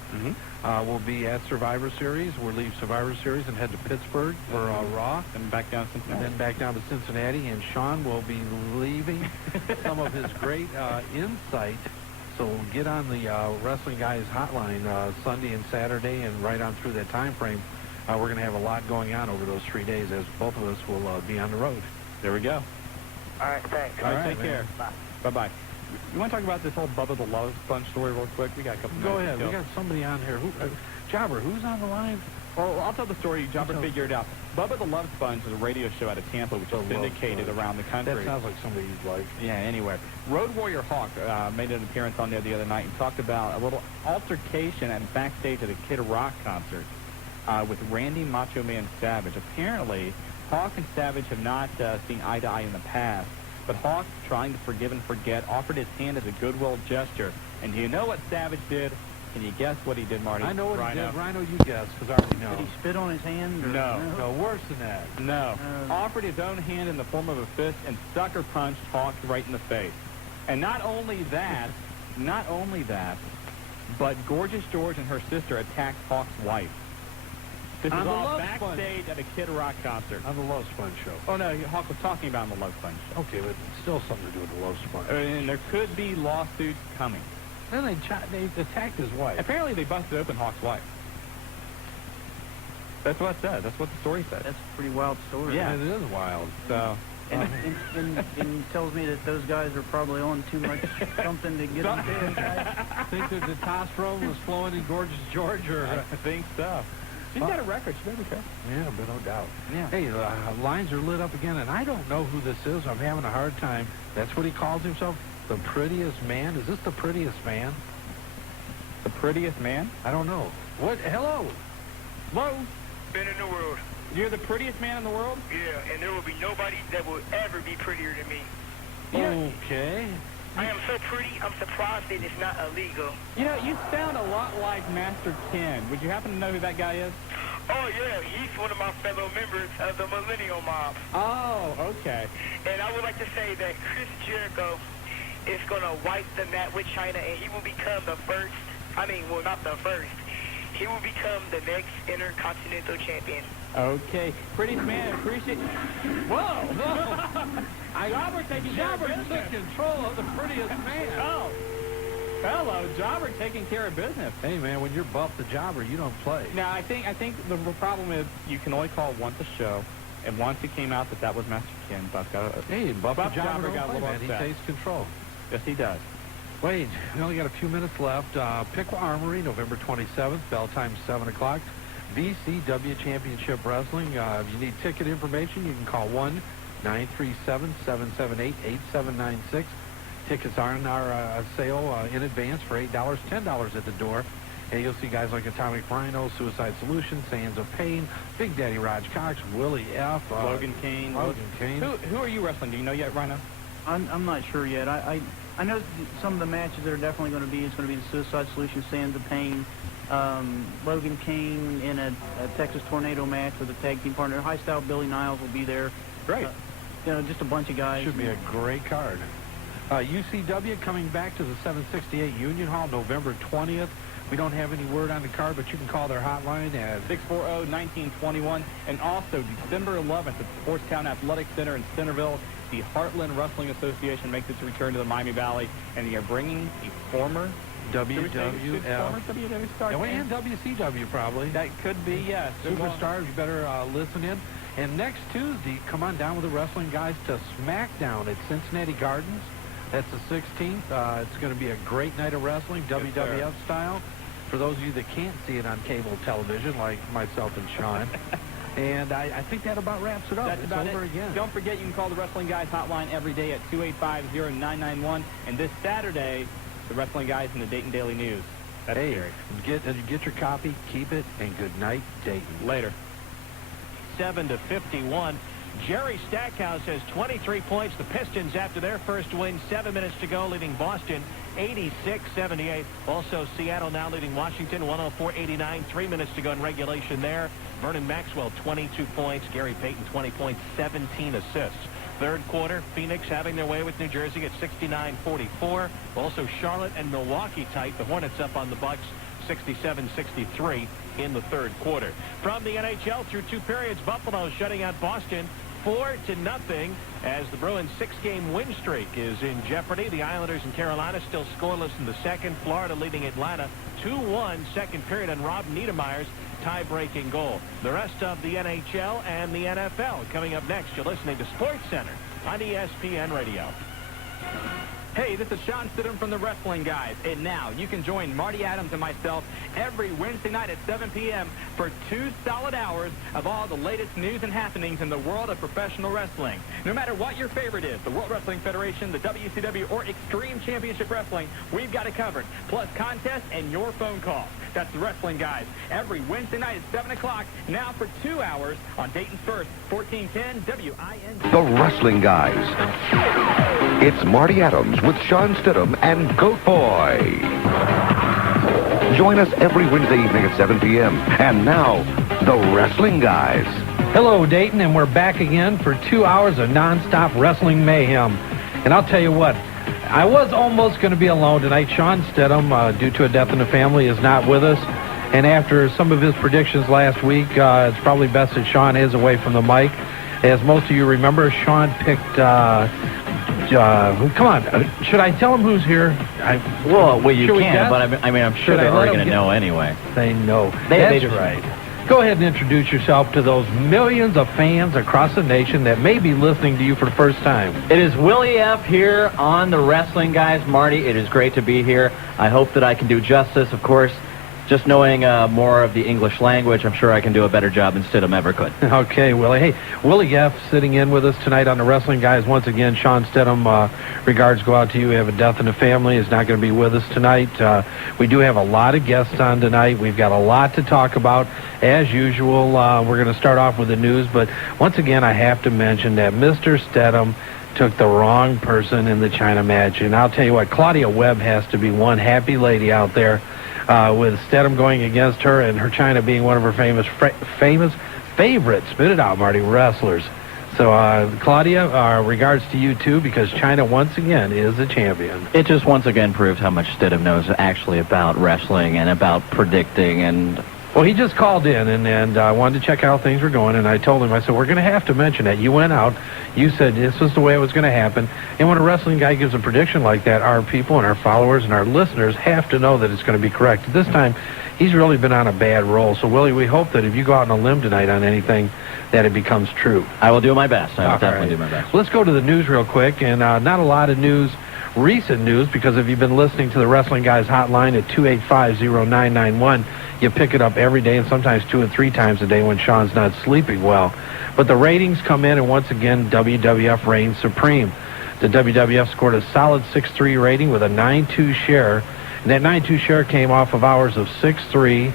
We'll be at Survivor Series. We'll leave Survivor Series and head to Pittsburgh for Raw. And back down to Cincinnati. And then back down to Cincinnati. And Shawn will be leaving some of his great insight. So we'll get on the wrestling guys hotline Sunday and Saturday and right on through that time frame. We're going to have a lot going on over those 3 days as both of us will be on the road. There we go. All right, thanks. All right, take care. Bye-bye. You want to talk about this whole Bubba the Love Sponge story real quick? We got a couple minutes. Go ahead. to We got somebody on here. Jobber, who's on the line? Well, I'll tell the story. Jobber figured it out. Bubba the Love Sponge is a radio show out of Tampa, which is syndicated around the country. That sounds like somebody you'd like. Yeah, anyway. Road Warrior Hawk made an appearance on there the other night and talked about a little altercation at backstage at a Kid Rock concert with Randy Macho Man Savage. Apparently, Hawk and Savage have not seen eye to eye in the past, but Hawk, trying to forgive and forget, offered his hand as a goodwill gesture. And do you know what Savage did? Can you guess what he did, Marty? I know what Rhino. he did. Rhino, you guess, because I already know. Did he spit on his hand? Or No. Worse than that. No. Offered his own hand in the form of a fist and sucker punched Hawk right in the face. And not only that, but Gorgeous George and her sister attacked Hawk's wife. This On is the all Love backstage at a Kid Rock concert. On the Love Sponge show. Oh, no, Hawk was talking about on the Love Sponge show. Okay, but still something to do with the Love Sponge. And there could be lawsuits coming. Then they attacked his wife. Apparently they busted open Hawk's wife. That's what it said. That's what the story said. That's a pretty wild story. Yeah. It is wild. So... And tells me that those guys are probably on too much something to get them to. Think that the testosterone was flowing in Gorgeous George? Or I think so. She's got a record. She better be careful. Yeah, but no doubt. Yeah. Hey, lines are lit up again, and I don't know who this is. I'm having a hard time. That's what he calls himself? The prettiest man? Is this the prettiest man? The prettiest man? I don't know. What? Hello? Hello? Been in the world. You're the prettiest man in the world? Yeah, and there will be nobody that will ever be prettier than me. Yeah. Okay. I am so pretty, I'm surprised that it's not illegal. You know, you sound a lot like Master Ken. Would you happen to know who that guy is? Oh, yeah, he's one of my fellow members of the Millennial Mob. Oh, okay. And I would like to say that Chris Jericho is going to wipe the mat with China, and he will become the first, well, not the first. he will become the next Intercontinental Champion. Okay. Pretty man, appreciate... Whoa! Jobber taking care of business. took control of the prettiest man. Oh. Hello, Jobber taking care of business. Hey, man, when you're Buff the Jobber, you don't play. Now, I think the problem is you can only call once a show, and once it came out that was Master Ken, Buff got the Jobber got a little man. He upset. takes control. Yes, he does. Wait, we only got a few minutes left. Piqua Armory, November 27th, bell time 7 o'clock. WCW Championship Wrestling. If you need ticket information, you can call 1-937-778-8796. Tickets are on our sale in advance for $8, $10 at the door. And you'll see guys like Atomic Rhino, Suicide Solution, Sands of Pain, Big Daddy Raj Cox, Willie F. Logan Kane. Who are you wrestling? Do you know yet, Rhino? I'm not sure yet. I know some of the matches that are definitely going to be, it's going to be the Suicide Solution, Sands of Pain, Logan Kane in a Texas Tornado match with a tag team partner. High Style Billy Niles will be there. Great. Just a bunch of guys. Should be a great card. UCW coming back to the 768 Union Hall November 20th. We don't have any word on the card, but you can call their hotline at 640-1921. And also December 11th at the Sportstown Athletic Center in Centerville, the Heartland Wrestling Association makes its return to the Miami Valley, and they are bringing a former WWF star and WCW probably. That could be, yes. Superstars, you better listen in. And next Tuesday, come on down with the Wrestling Guys to SmackDown at Cincinnati Gardens. That's the 16th. It's going to be a great night of wrestling, WWF style. For those of you that can't see it on cable television, like myself and Shawn. And I think that about wraps it up. That's about over again. Don't forget, you can call the Wrestling Guys hotline every day at 285-0991. And this Saturday, the Wrestling Guys in the Dayton Daily News. That's scary. Get your copy, keep it, and good night, Dayton. Later. 7-51. Jerry Stackhouse has 23 points. The Pistons, after their first win, 7 minutes to go, leading Boston 86-78. Also, Seattle now leading Washington 104-89. 3 minutes to go in regulation there. Vernon Maxwell, 22 points. Gary Payton, 20 points, 17 assists. Third quarter, Phoenix having their way with New Jersey at 69-44. Also, Charlotte and Milwaukee tight. The Hornets up on the Bucks 67-63 in the third quarter. From the NHL through 2 periods, Buffalo shutting out Boston 4-0 as the Bruins' 6-game win streak is in jeopardy. The Islanders and Carolina still scoreless in the second. Florida leading Atlanta 2-1 second period on Rob Niedermeyer's tie-breaking goal. The rest of the NHL and the NFL coming up next. You're listening to Sports Center on ESPN Radio. Hey, this is Shawn Stidham from the Wrestling Guys. And now you can join Marty Adams and myself every Wednesday night at 7 p.m. for 2 solid hours of all the latest news and happenings in the world of professional wrestling. No matter what your favorite is, the World Wrestling Federation, the WCW, or Extreme Championship Wrestling, we've got it covered. Plus contests and your phone calls. That's the Wrestling Guys every Wednesday night at 7 o'clock, now for 2 hours on Dayton's First, 1410 WIN. The Wrestling Guys. It's Marty Adams with Shawn Stidham and Goat Boy. Join us every Wednesday evening at 7 p.m. And now, the Wrestling Guys. Hello, Dayton, and we're back again for 2 hours of nonstop wrestling mayhem. And I'll tell you what, I was almost going to be alone tonight. Shawn Stidham, due to a death in the family, is not with us. And after some of his predictions last week, it's probably best that Shawn is away from the mic. As most of you remember, Shawn picked... come on. Should I tell him who's here? Well, you can, but I mean, I'm sure they're already going to know anyway. They know. That's right. Go ahead and introduce yourself to those millions of fans across the nation that may be listening to you for the first time. It is Willie F. here on the Wrestling Guys. Marty, it is great to be here. I hope that I can do justice. Of course, just knowing more of the English language, I'm sure I can do a better job than Stidham ever could. Okay, Willie. Hey, Willie F. sitting in with us tonight on the Wrestling Guys. Once again, Shawn Stidham, regards go out to you. We have a death in the family. Is not going to be with us tonight. We do have a lot of guests on tonight. We've got a lot to talk about. As usual, we're going to start off with the news. But once again, I have to mention that Mr. Stidham took the wrong person in the China match. And I'll tell you what, Claudia Webb has to be one happy lady out there. With Stidham going against her and her China being one of her famous favorite, spit it out, Marty, wrestlers. So, Claudia, regards to you, too, because China, once again, is the champion. It just once again proves how much Stidham knows actually about wrestling and about predicting. And well, he just called in and wanted to check how things were going, and I told him, I said, we're going to have to mention that. You went out, you said this was the way it was going to happen, and when a wrestling guy gives a prediction like that, our people and our followers and our listeners have to know that it's going to be correct. This time, he's really been on a bad roll. So, Willie, we hope that if you go out on a limb tonight on anything, that it becomes true. I will do my best. I will definitely do my best. Let's go to the news real quick, and not a lot of news, recent news, because if you've been listening to the Wrestling Guys hotline at 285-0991, you pick it up every day and sometimes 2 and 3 times a day when Shawn's not sleeping well. But the ratings come in, and once again, WWF reigns supreme. The WWF scored a solid 6.3 rating with a 9.2 share, and that 9.2 share came off of hours of 6.3,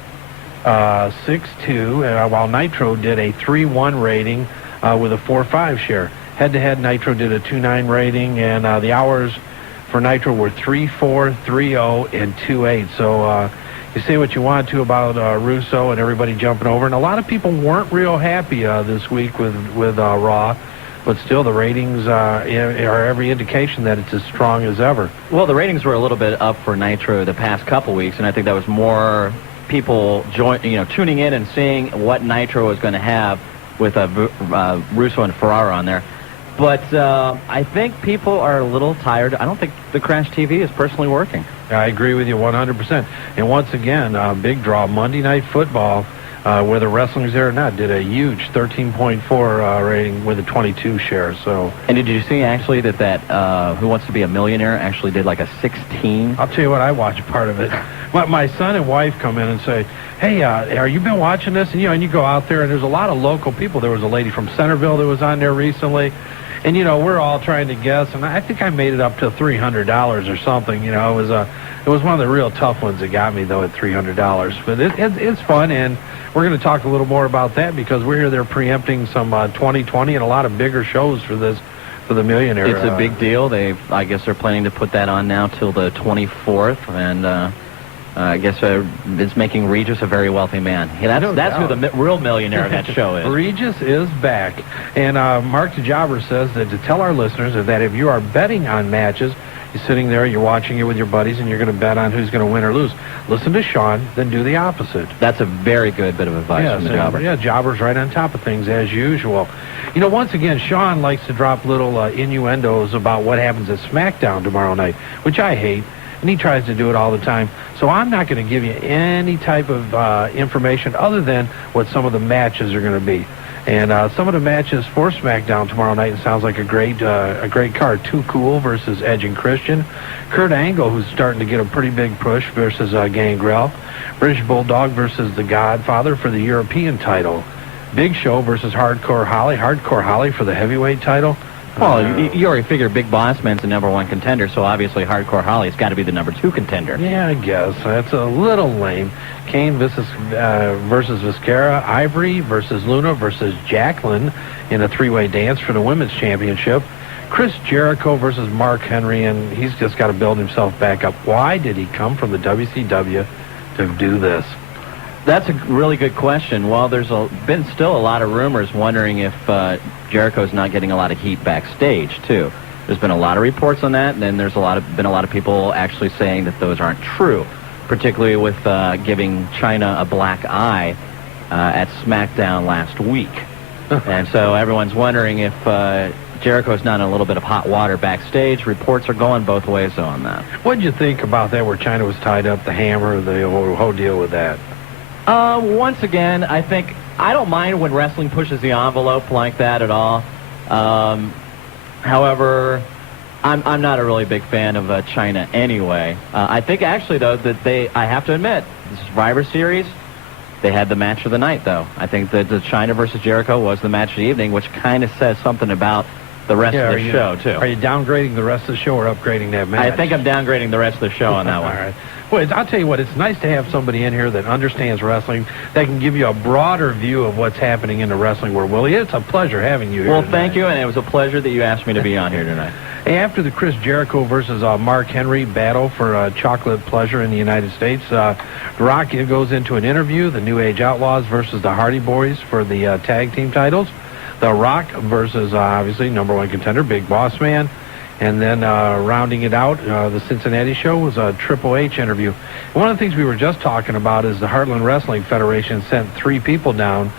6.2, while Nitro did a 3.1 rating with a 4.5 share. Head-to-head, Nitro did a 2.9 rating, and the hours for Nitro were 3.4, 3.0, and 2.8. So you say what you want to about Russo and everybody jumping over, and a lot of people weren't real happy this week with Raw, but still the ratings are every indication that it's as strong as ever. Well, the ratings were a little bit up for Nitro the past couple weeks, and I think that was more people tuning in and seeing what Nitro was going to have with Russo and Ferrara on there. But I think people are a little tired. I don't think the Crash TV is personally working. I agree with you 100%. And once again, big draw, Monday Night Football, whether wrestling's there or not, did a huge 13.4 rating with a 22 share. So. And did you see actually that Who Wants to Be a Millionaire actually did like a 16? I'll tell you what, I watched part of it. My son and wife come in and say, hey, are you been watching this? And, and you go out there, and there's a lot of local people. There was a lady from Centerville that was on there recently. And, we're all trying to guess, and I think I made it up to $300 or something. It was one of the real tough ones that got me, though, at $300. But it's fun, and we're going to talk a little more about that because we're here. They're preempting some 2020 and a lot of bigger shows for the Millionaire. It's a big deal. I guess they're planning to put that on now till the 24th, and I guess it's making Regis a very wealthy man. That's who the real millionaire of that show is. Regis is back. And Mark the Jobber says that to tell our listeners that if you are betting on matches, you're sitting there, you're watching it with your buddies, and you're going to bet on who's going to win or lose. Listen to Shawn, then do the opposite. That's a very good bit of advice from the Jobber. Yeah, Jobber's right on top of things, as usual. Once again, Shawn likes to drop little innuendos about what happens at SmackDown tomorrow night, which I hate. And he tries to do it all the time. So I'm not going to give you any type of information other than what some of the matches are going to be. And some of the matches for SmackDown tomorrow night, it sounds like a great card. Too Cool versus Edge and Christian. Kurt Angle, who's starting to get a pretty big push, versus Gangrel. British Bulldog versus The Godfather for the European title. Big Show versus Hardcore Holly. Hardcore Holly for the heavyweight title. Well, you already figure Big Boss Man's the #1 contender, so obviously Hardcore Holly's got to be the #2 contender. Yeah, I guess. That's a little lame. Kane versus Viscera. Ivory versus Luna versus Jacqueline in a 3-way dance for the Women's Championship. Chris Jericho versus Mark Henry, and he's just got to build himself back up. Why did he come from the WCW to do this? That's a really good question. Well, there's been still a lot of rumors wondering if Jericho's not getting a lot of heat backstage, too. There's been a lot of reports on that, and then there's been a lot of people actually saying that those aren't true, particularly with giving Chyna a black eye at SmackDown last week. And so everyone's wondering if Jericho's not in a little bit of hot water backstage. Reports are going both ways on that. What did you think about that, where Chyna was tied up, the hammer, the whole deal with that? Once again, I don't mind when wrestling pushes the envelope like that at all. However, I'm not a really big fan of Chyna anyway. I think actually, though, that I have to admit, the Survivor Series, they had the match of the night, though. I think that the Chyna versus Jericho was the match of the evening, which kind of says something about the rest of the show, too. Are you downgrading the rest of the show or upgrading that match? I think I'm downgrading the rest of the show on that one. All right. Well, I'll tell you what, it's nice to have somebody in here that understands wrestling, that can give you a broader view of what's happening in the wrestling world. Willie, it's a pleasure having you here Well, tonight. Thank you, and it was a pleasure that you asked me to be on here tonight. After the Chris Jericho versus Mark Henry battle for chocolate pleasure in the United States, The Rock goes into an interview, the New Age Outlaws versus the Hardy Boys for the tag team titles. The Rock versus, obviously, #1 contender, Big Boss Man. And then rounding it out, the Cincinnati show was a Triple H interview. One of the things we were just talking about is the Heartland Wrestling Federation sent 3 people down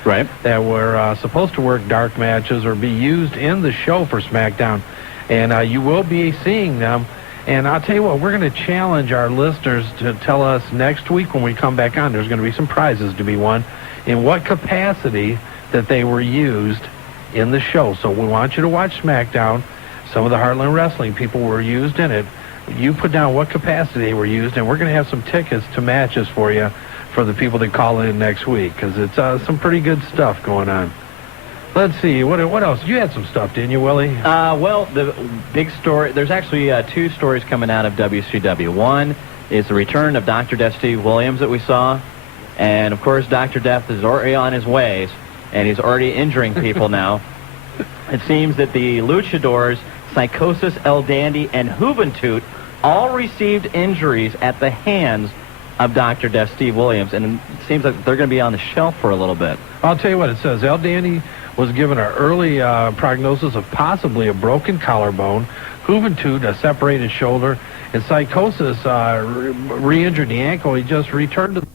that were supposed to work dark matches or be used in the show for SmackDown. And you will be seeing them. And I'll tell you what, we're going to challenge our listeners to tell us next week when we come back on, there's going to be some prizes to be won, in what capacity that they were used in the show. So we want you to watch SmackDown. Some of the Heartland Wrestling people were used in it. You put down what capacity they were used, and we're going to have some tickets to matches for you for the people that call in next week, because it's some pretty good stuff going on. Let's see, what else? You had some stuff, didn't you, Willie? Well, the big story, there's actually 2 stories coming out of WCW. One is the return of Dr. Death Steve Williams that we saw, and, of course, Dr. Death is already on his ways, and he's already injuring people now. It seems that the Luchadors, Psychosis, El Dandy, and Juventud all received injuries at the hands of Dr. Death Steve Williams, and it seems like they're going to be on the shelf for a little bit. I'll tell you what it says. El Dandy was given an early prognosis of possibly a broken collarbone, Juventud a separated shoulder, and Psychosis re-injured the ankle. He just returned to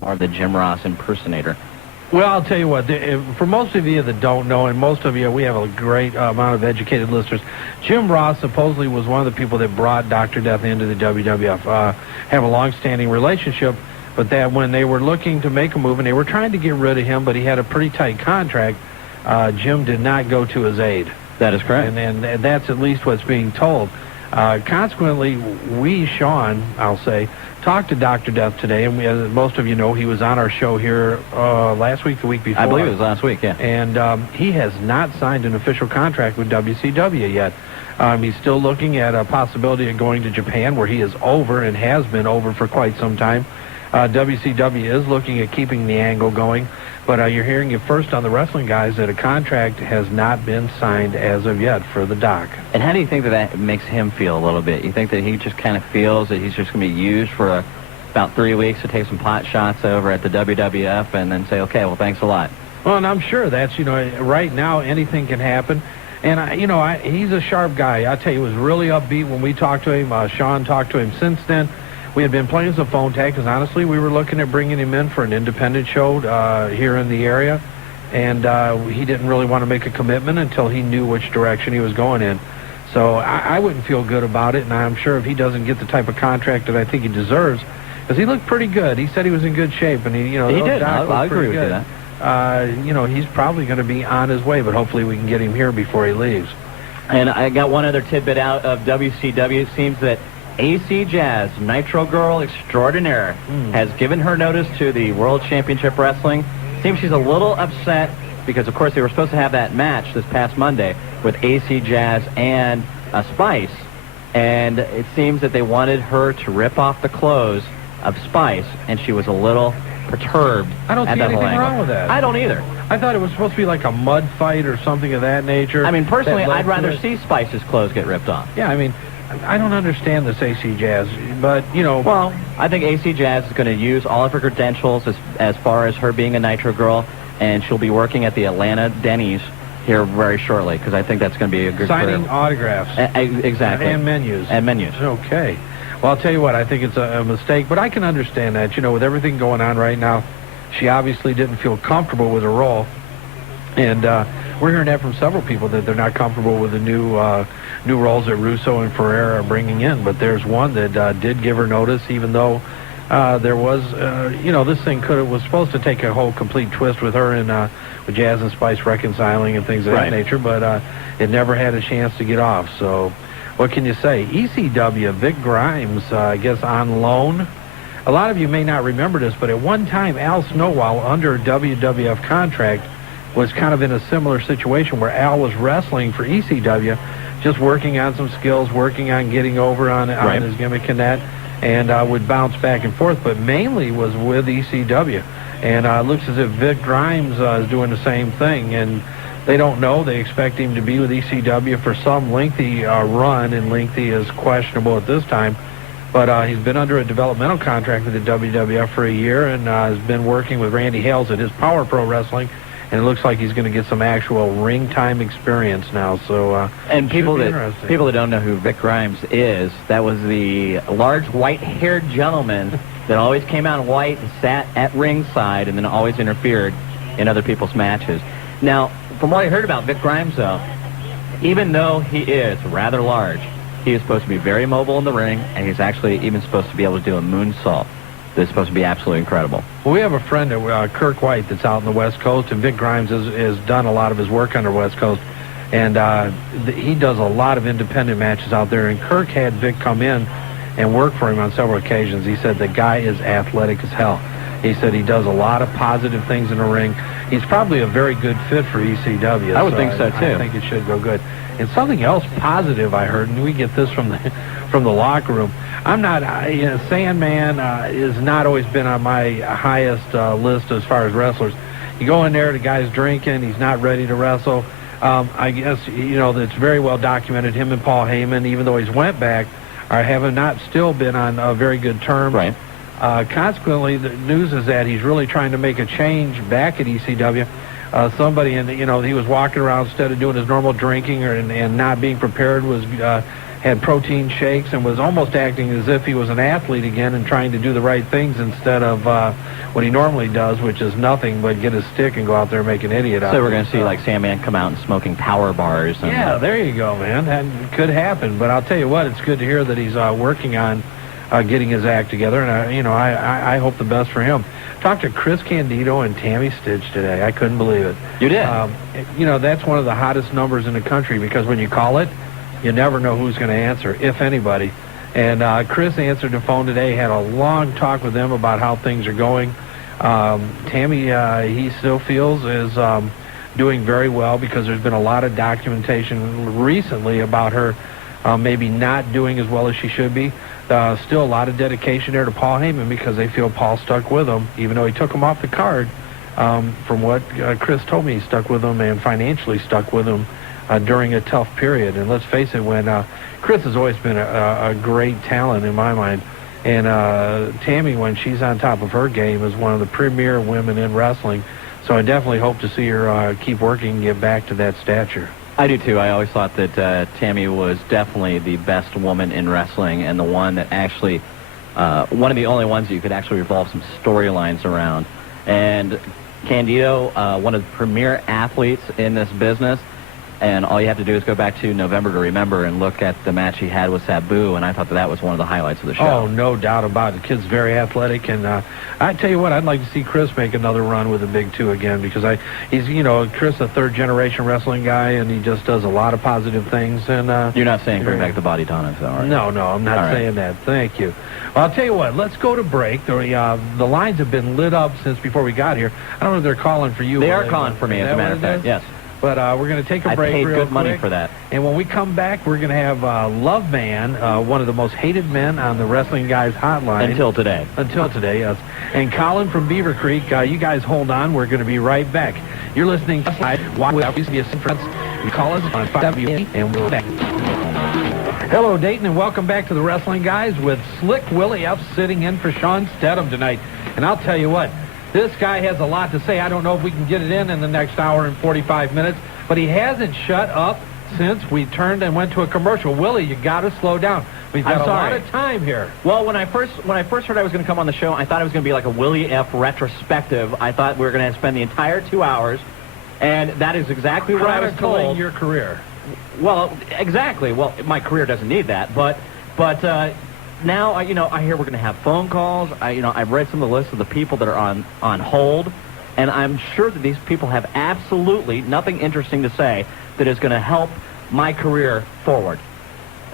or the Jim Ross impersonator. Well, I'll tell you what, for most of you that don't know, and most of you, we have a great amount of educated listeners, Jim Ross supposedly was one of the people that brought Dr. Death into the WWF. Have a long-standing relationship, but that when they were looking to make a move, and they were trying to get rid of him, but he had a pretty tight contract, Jim did not go to his aid. That is correct. And that's at least what's being told. Consequently, Shawn, I'll say, talked to Dr. Death today, and as most of you know, he was on our show here last week, the week before. I believe it was last week, yeah. And he has not signed an official contract with WCW yet. He's still looking at a possibility of going to Japan, where he is over and has been over for quite some time. WCW is looking at keeping the angle going, but you're hearing it first on the Wrestling Guys that a contract has not been signed as of yet for the Doc. And how do you think that makes him feel a little bit? You think that he just kind of feels that he's just going to be used for about 3 weeks to take some pot shots over at the WWF and then say, okay, well, thanks a lot? Well, and I'm sure that's, right now anything can happen. And, he's a sharp guy. I tell you, he was really upbeat when we talked to him. Shawn talked to him since then. We had been playing some phone tag because, honestly, we were looking at bringing him in for an independent show here in the area. And he didn't really want to make a commitment until he knew which direction he was going in. So I wouldn't feel good about it, and I'm sure if he doesn't get the type of contract that I think he deserves, because he looked pretty good. He said he was in good shape, and he did. I agree with that. He's probably going to be on his way, but hopefully we can get him here before he leaves. And I got one other tidbit out of WCW. It seems that AC Jazz, Nitro Girl Extraordinaire, has given her notice to the World Championship Wrestling. Seems she's a little upset because, of course, they were supposed to have that match this past Monday with AC Jazz and Spice, and it seems that they wanted her to rip off the clothes of Spice, and she was a little perturbed. I don't see anything wrong with that. I don't either. I thought it was supposed to be like a mud fight or something of that nature. I mean, personally, I'd rather see Spice's clothes get ripped off. Yeah, I mean, I don't understand this AC Jazz, but, Well, I think AC Jazz is going to use all of her credentials as far as her being a Nitro Girl, and she'll be working at the Atlanta Denny's here very shortly, because I think that's going to be a good signing career. Autographs. Exactly. And menus. And menus. Okay. Well, I'll tell you what, I think it's a mistake, but I can understand that. With everything going on right now, she obviously didn't feel comfortable with her role. And we're hearing that from several people that they're not comfortable with the new roles that Russo and Ferrer are bringing in. But there's one that did give her notice, even though there was, this thing was supposed to take a whole complete twist with her and with Jazz and Spice reconciling and things of that nature, but it never had a chance to get off. So what can you say? ECW, Vic Grimes, I guess, on loan. A lot of you may not remember this, but at one time, Al Snowball, under a WWF contract, was kind of in a similar situation where Al was wrestling for ECW, just working on some skills, working on getting over on his gimmick and that, and would bounce back and forth, but mainly was with ECW. And it looks as if Vic Grimes is doing the same thing. And they don't know. They expect him to be with ECW for some lengthy run, and lengthy is questionable at this time. But he's been under a developmental contract with the WWF for a year, and has been working with Randy Hales at his Power Pro Wrestling, and it looks like he's going to get some actual ring time experience now. So and people that don't know who Vic Grimes is, that was the large white-haired gentleman that always came out in white and sat at ringside and then always interfered in other people's matches. Now, from what I heard about Vic Grimes, though, even though he is rather large, he is supposed to be very mobile in the ring, and he's actually even supposed to be able to do a moonsault. This is supposed to be absolutely incredible. Well, we have a friend, Kirk White, that's out on the West Coast, and Vic Grimes has done a lot of his work on the West Coast, and he does a lot of independent matches out there, and Kirk had Vic come in and work for him on several occasions. He said the guy is athletic as hell. He said he does a lot of positive things in the ring. He's probably a very good fit for ECW. I would think so, too. I think it should go good. And something else positive I heard, and we get this from the locker room. I'm not, Sandman has not always been on my highest list as far as wrestlers. You go in there, the guy's drinking, he's not ready to wrestle. I guess, it's very well documented, him and Paul Heyman, even though he's went back, have not still been on very good terms. Right. Consequently, the news is that he's really trying to make a change back at ECW. Somebody, he was walking around instead of doing his normal drinking and not being prepared, had protein shakes and was almost acting as if he was an athlete again and trying to do the right things instead of what he normally does, which is nothing but get his stick and go out there and make an idiot out of it. So we're going to see like Sandman come out and smoking power bars. And, yeah, there you go, man. That could happen. But I'll tell you what, it's good to hear that he's working on getting his act together, and I hope the best for him. Talked to Chris Candido and Tammy Stitch today. I couldn't believe it. You did? That's one of the hottest numbers in the country because when you call it, you never know who's going to answer, if anybody. And Chris answered the phone today, had a long talk with them about how things are going. Tammy, he still feels, is doing very well because there's been a lot of documentation recently about her maybe not doing as well as she should be. Still a lot of dedication there to Paul Heyman because they feel Paul stuck with him, even though he took him off the card. From what Chris told me, he stuck with him and financially stuck with him during a tough period. And let's face it, when Chris has always been a great talent in my mind, and Tammy, when she's on top of her game, is one of the premier women in wrestling. So I definitely hope to see her keep working and get back to that stature. I do, too. I always thought that Tammy was definitely the best woman in wrestling and the one that actually, one of the only ones that you could actually revolve some storylines around. And Candido, one of the premier athletes in this business, and all you have to do is go back to November to Remember and look at the match he had with Sabu, and I thought that was one of the highlights of the show. Oh, no doubt about it. The kid's very athletic, and I tell you what, I'd like to see Chris make another run with the Big Two again because he's, Chris, a third-generation wrestling guy, and he just does a lot of positive things. And you're not saying bring back the Body Tonics, though, are you? No, I'm not saying that. Thank you. Well, I'll tell you what, let's go to break. The lines have been lit up since before we got here. I don't know if they're calling for you. They are calling for me, as a matter of fact, yes. But we're going to take a break real quick. I paid good money for that. And when we come back, we're going to have Love Man, one of the most hated men on the Wrestling Guys hotline. Until today. Until today, yes. And Colin from Beaver Creek, you guys hold on. We're going to be right back. You're listening to WCW. Call us on 5W, and we'll be back. Hello, Dayton, and welcome back to the Wrestling Guys with Slick Willie F. sitting in for Shawn Stedham tonight. And I'll tell you what, this guy has a lot to say. I don't know if we can get it in the next hour and 45 minutes, but he hasn't shut up since we turned and went to a commercial. Willie, you got to slow down. We've got a lot of time here. Well, when I first heard I was going to come on the show, I thought it was going to be like a Willie F. retrospective. I thought we were going to spend the entire 2 hours, and that is exactly what I was told. Your career. Well, exactly. Well, my career doesn't need that, but now, I hear we're going to have phone calls. I've read some of the lists of the people that are on hold, and I'm sure that these people have absolutely nothing interesting to say that is going to help my career forward.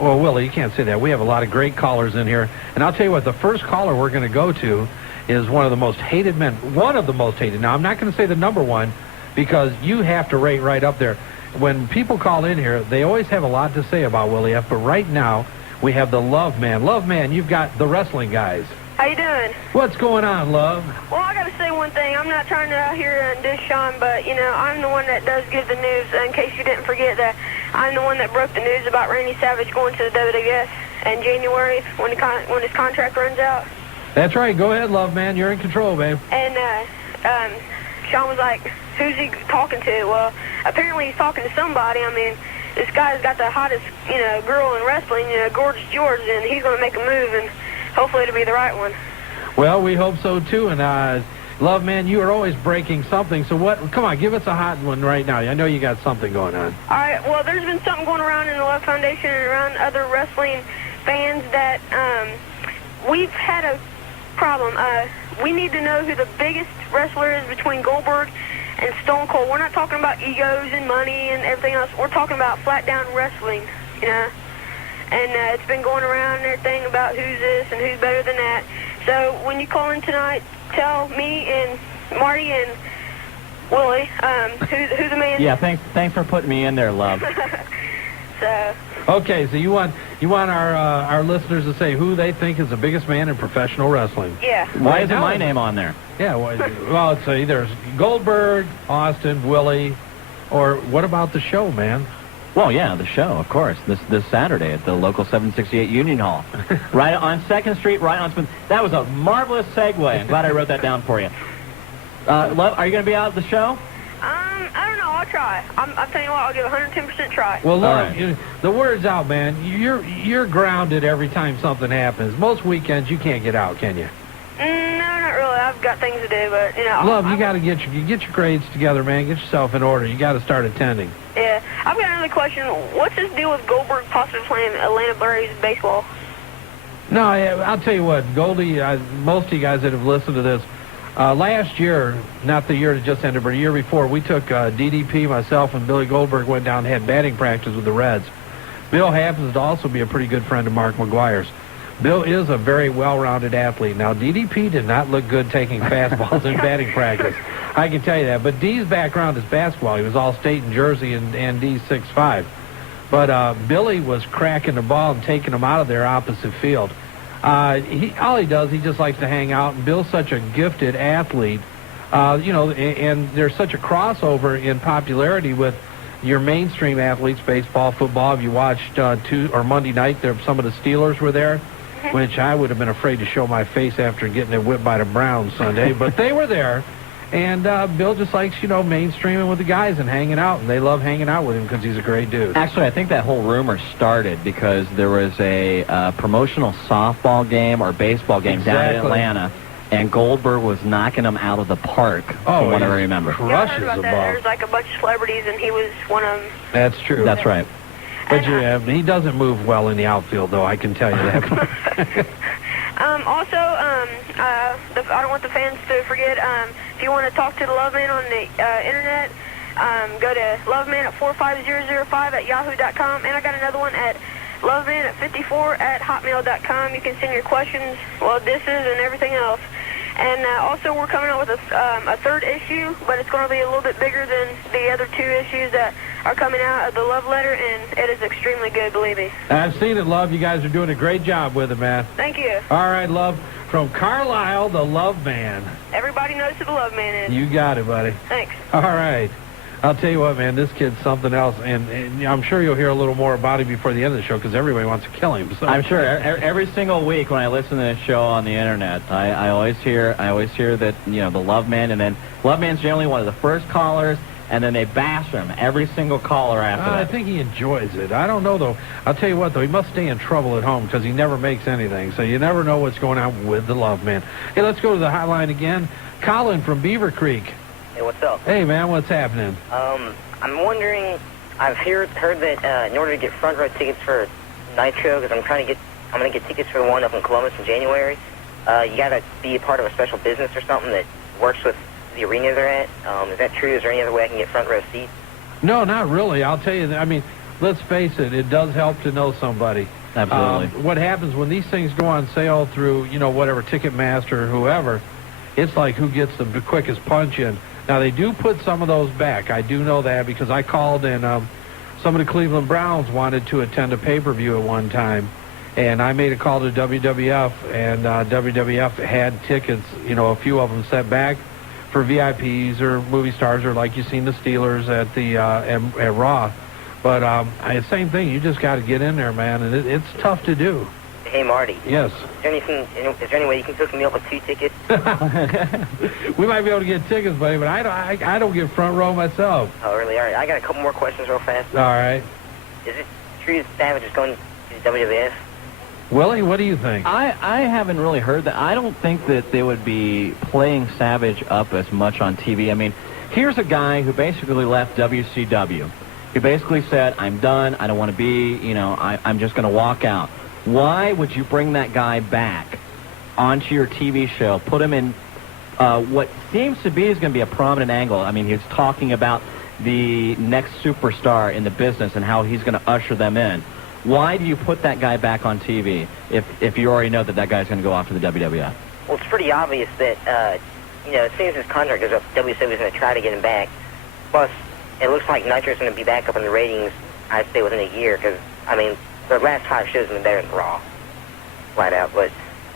Well, Willie, you can't say that. We have a lot of great callers in here, and I'll tell you what, the first caller we're going to go to is one of the most hated men. One of the most hated. Now, I'm not going to say the number one because you have to rate right up there. When people call in here, they always have a lot to say about Willie F., but right now, we have the Love Man. Love Man, you've got the Wrestling Guys. How you doing? What's going on, love? Well, I got to say one thing. I'm not trying to out here and dish Shawn, but, you know, I'm the one that does give the news. In case you didn't forget that, I'm the one that broke the news about Randy Savage going to the WWS in January when his contract runs out. That's right. Go ahead, love, man. You're in control, babe. And Shawn was like, who's he talking to? Well, apparently he's talking to somebody. I mean, this guy's got the hottest, you know, girl in wrestling, you know, Gorgeous George, and he's going to make a move, and hopefully it'll be the right one. Well, we hope so, too. And, love, man, you are always breaking something. So what? Come on, give us a hot one right now. I know you got something going on. All right. Well, there's been something going around in the Love Foundation and around other wrestling fans that we've had a problem. We need to know who the biggest wrestler is between Goldberg and Stone Cold. We're not talking about egos and money and everything else. We're talking about flat-down wrestling, you know. And it's been going around and everything about who's this and who's better than that. So when you call in tonight, tell me and Marty and Willie who the man. Yeah, thanks for putting me in there, love. So. Okay, so you want our listeners to say who they think is the biggest man in professional wrestling. Yeah. Why isn't my name on there? Yeah, well, it's either Goldberg, Austin, Willie, or what about the show, man? Well, yeah, the show, of course, this Saturday at the local 768 Union Hall. Right on 2nd Street, right on Smith. That was a marvelous segue. I'm glad I wrote that down for you. Love, are you going to be out at the show? I don't know. I'll try. I'm telling you what, I'll give 110% try. Well, look, the word's out, man. You're grounded every time something happens. Most weekends you can't get out, can you? No, not really. I've got things to do, but, you know. Love, you got to get your grades together, man. Get yourself in order. You got to start attending. Yeah. I've got another question. What's this deal with Goldberg possibly playing Atlanta Braves baseball? No, I'll tell you what, Goldie, most of you guys that have listened to this, last year, not the year that just ended, but a year before, we took DDP, myself, and Billy Goldberg went down and had batting practice with the Reds. Bill happens to also be a pretty good friend of Mark McGuire's. Bill is a very well-rounded athlete. Now, DDP did not look good taking fastballs in batting practice. I can tell you that. But D's background is basketball. He was all-state in Jersey, and D's 6'5". But Billy was cracking the ball and taking him out of their opposite field. All he does, he just likes to hang out. And Bill's such a gifted athlete, you know, and there's such a crossover in popularity with your mainstream athletes, baseball, football. If you watched Monday night, some of the Steelers were there, which I would have been afraid to show my face after getting it whipped by the Browns Sunday. But they were there. And Bill just likes, you know, mainstreaming with the guys and hanging out. And they love hanging out with him because he's a great dude. Actually, I think that whole rumor started because there was a promotional softball game or baseball game down in Atlanta, and Goldberg was knocking them out of the park, from what I remember. Yeah, I heard about that. There's like a bunch of celebrities, and he was one of them. That's true. That's right. But he doesn't move well in the outfield, though, I can tell you that. Also, I don't want the fans to forget, if you want to talk to the Love Man on the internet, go to loveman at 45005 at yahoo.com, and I got another one at loveman at 54 at hotmail.com. You can send your questions, well, disses, and everything else. And also, we're coming out with a third issue, but it's going to be a little bit bigger than the other two issues that are coming out of the Love Letter, and it is extremely good, believe me. I've seen it, Love. You guys are doing a great job with it, man. Thank you. All right, Love. From Carlisle, the Love Man. Everybody knows who the Love Man is. You got it, buddy. Thanks. All right. I'll tell you what, man, this kid's something else, and I'm sure you'll hear a little more about him before the end of the show because everybody wants to kill him. So. I'm sure every single week when I listen to this show on the internet, I always hear that, you know, the Love Man, and then Love Man's generally one of the first callers, and then they bash him every single caller after that. I think he enjoys it. I don't know, though. I'll tell you what, though, he must stay in trouble at home because he never makes anything, so you never know what's going on with the Love Man. Hey, let's go to the hotline again. Colin from Beaver Creek. Hey, what's up? Hey, man, what's happening? I'm wondering, I've heard that in order to get front row tickets for Nitro, because I'm going to get tickets for the one up in Columbus in January, you got to be a part of a special business or something that works with the arena they're at. Is that true? Is there any other way I can get front row seats? No, not really. I'll tell you, I mean, let's face it, it does help to know somebody. Absolutely. What happens when these things go on sale through, you know, whatever, Ticketmaster or whoever, it's like who gets the quickest punch in. Now, they do put some of those back. I do know that because I called and some of the Cleveland Browns wanted to attend a pay-per-view at one time. And I made a call to WWF, and WWF had tickets, you know, a few of them set back for VIPs or movie stars, or like you seen the Steelers at the at Raw. But same thing. You just got to get in there, man, and it's tough to do. Hey, Marty. Yes. Is there any way you can hook me up with 2 tickets? We might be able to get tickets, buddy, but I don't get front row myself. Oh, really? All right. I got a couple more questions real fast. All right. Is it true that Savage is going to the WWF? Willie, what do you think? I haven't really heard that. I don't think that they would be playing Savage up as much on TV. I mean, here's a guy who basically left WCW. He basically said, I'm done. I don't want to be, you know, I'm just going to walk out. Why would you bring that guy back onto your TV show, put him in what seems to be is going to be a prominent angle? I mean, he's talking about the next superstar in the business and how he's going to usher them in. Why do you put that guy back on TV if you already know that that guy's going to go off to the WWF? Well, it's pretty obvious that, you know, as soon as his contract goes up, WCW is going to try to get him back. Plus, it looks like Nitro's going to be back up in the ratings, I'd say, within a year, because, I mean, the last 5 shows have been better than Raw, flat out, but...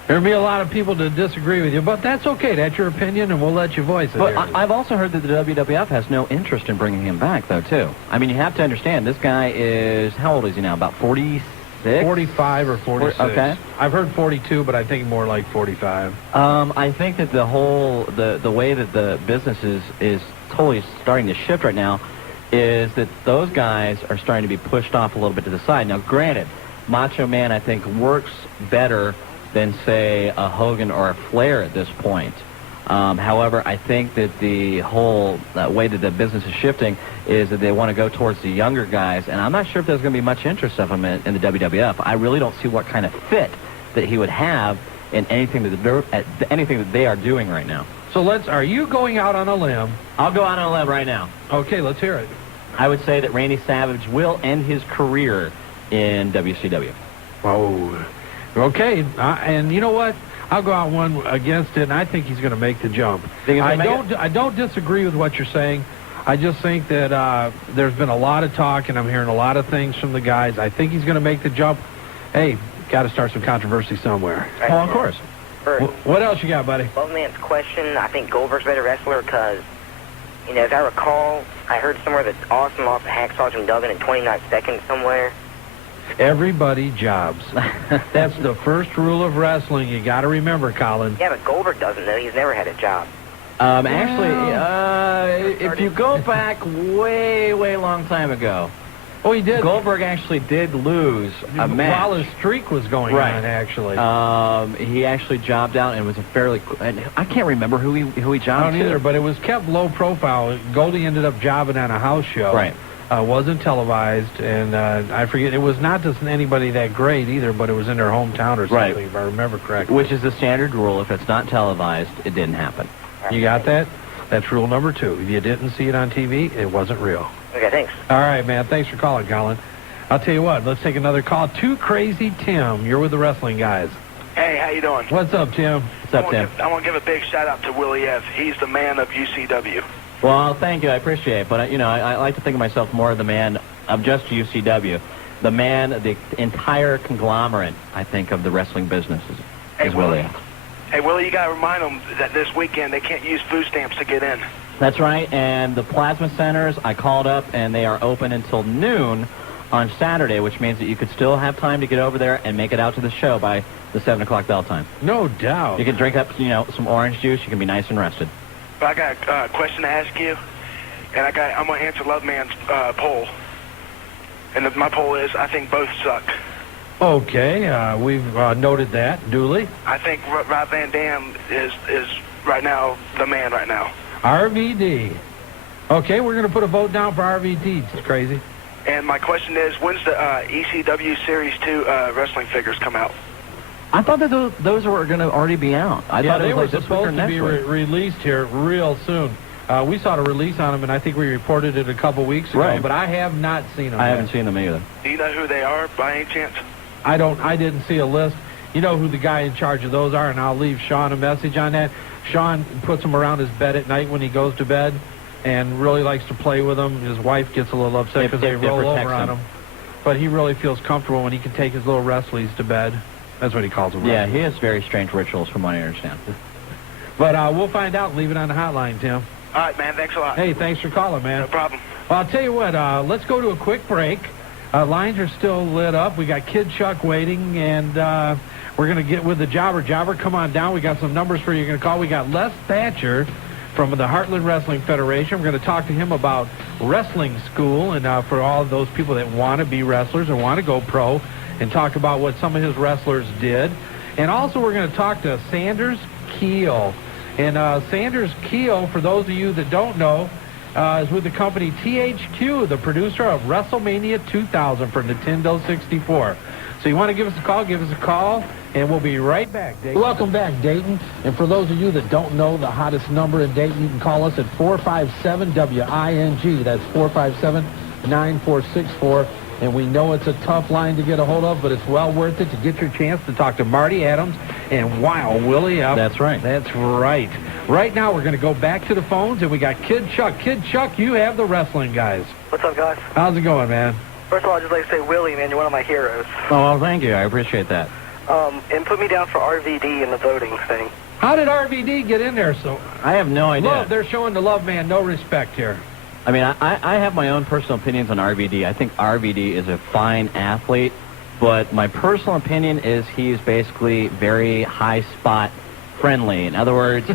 There'll be a lot of people to disagree with you, but that's okay. That's your opinion, and we'll let you voice it. But I've also heard that the WWF has no interest in bringing him back, though, too. I mean, you have to understand, this guy is... How old is he now? About 46? 45 or 46. Okay. I've heard 42, but I think more like 45. I think that the way that the business is totally starting to shift right now is that those guys are starting to be pushed off a little bit to the side. Now, granted, Macho Man, I think, works better than, say, a Hogan or a Flair at this point. However, I think that the whole way that the business is shifting is that they want to go towards the younger guys, and I'm not sure if there's going to be much interest of him in the WWF. I really don't see what kind of fit that he would have in anything that they are doing right now. So are you going out on a limb? I'll go out on a limb right now. Okay, let's hear it. I would say that Randy Savage will end his career in WCW. Oh, okay. And you know what? I'll go out one against it, and I think he's going to make the jump. I don't disagree with what you're saying. I just think that there's been a lot of talk, and I'm hearing a lot of things from the guys. I think he's going to make the jump. Hey, got to start some controversy somewhere. Right. Oh, of course. What else you got, buddy? Well, man's question, I think Goldberg's a better wrestler because, you know, as I recall, I heard somewhere that Austin lost to Hacksaw Jim Duggan in 29 seconds somewhere. Everybody jobs. That's the first rule of wrestling. You got to remember, Colin. Yeah, but Goldberg doesn't know. He's never had a job. Actually, if you go back way long time ago. Oh, he did. Goldberg actually did lose a match. While his streak was going on, actually. He actually jobbed out and was a fairly... I can't remember who he jobbed I don't either, but it was kept low profile. Goldie ended up jobbing on a house show. Right. Wasn't televised, and I forget, it was not just anybody that great either, but it was in their hometown or something, if I remember correctly. Which is the standard rule. If it's not televised, it didn't happen. You got that? That's rule number 2. If you didn't see it on TV, it wasn't real. Okay, thanks. All right, man. Thanks for calling, Colin. I'll tell you what. Let's take another call. Too Crazy Tim. You're with the wrestling guys. Hey, how you doing? What's up, Tim? What's up, Tim? I want to give a big shout-out to Willie F. He's the man of UCW. Well, thank you. I appreciate it. But, you know, I like to think of myself more as the man of just UCW. The man, the entire conglomerate, I think, of the wrestling business is Willie F. Hey, Willie, you got to remind them that this weekend they can't use food stamps to get in. That's right, and the plasma centers, I called up, and they are open until noon on Saturday, which means that you could still have time to get over there and make it out to the show by the 7 o'clock bell time. No doubt. You can drink up, you know, some orange juice. You can be nice and rested. But I got a question to ask you, and I'm going to answer Love Man's poll. And my poll is, I think both suck. Okay, we've noted that duly. I think Rob Van Dam is right now the man right now. RVD. Okay, we're going to put a vote down for RVD. It's crazy. And my question is, when's the ECW Series 2 wrestling figures come out? I thought that those were going to already be out. I thought they it was were like this week or supposed to be released here real soon. We saw the release on them, and I think we reported it a couple weeks ago. Right. But I have not seen them. I haven't seen them either. Do you know who they are by any chance? I didn't see a list. You know who the guy in charge of those are, and I'll leave Shawn a message on that. Shawn puts them around his bed at night when he goes to bed and really likes to play with them. His wife gets a little upset because they roll over on him. but he really feels comfortable when he can take his little wrestlies to bed. That's what he calls them. Yeah, he has very strange rituals from what I understand. But we'll find out and leave it on the hotline, Tim. All right, man. Thanks a lot. Hey, thanks for calling, man. No problem. Well, I'll tell you what, let's go to a quick break. Lines are still lit up. We got Kid Chuck waiting, and we're going to get with the Jobber. Jobber, come on down. We got some numbers for you. You're going to call. We got Les Thatcher from the Heartland Wrestling Federation. We're going to talk to him about wrestling school and for all of those people that want to be wrestlers or want to go pro, and talk about what some of his wrestlers did. And also we're going to talk to Sanders Keel. And Sanders Keel, for those of you that don't know, is with the company THQ, the producer of WrestleMania 2000 for Nintendo 64. So you want to give us a call, and we'll be right back, Dayton. Welcome back, Dayton. And for those of you that don't know the hottest number in Dayton, you can call us at 457-WING. That's 457-9464. And we know it's a tough line to get a hold of, but it's well worth it to get your chance to talk to Marty Adams and Wow Willie up. That's right. That's right. Right now, we're going to go back to the phones, and we got Kid Chuck. Kid Chuck, you have the wrestling guys. What's up, guys? How's it going, man? First of all, I'd just like to say, Willie, man, you're one of my heroes. Oh, well, thank you. I appreciate that. And put me down for RVD in the voting thing. How did RVD get in there? So I have no idea. Love, they're showing the love man no respect here. I mean, I have my own personal opinions on RVD. I think RVD is a fine athlete, but my personal opinion is he's basically very high spot friendly. In other words,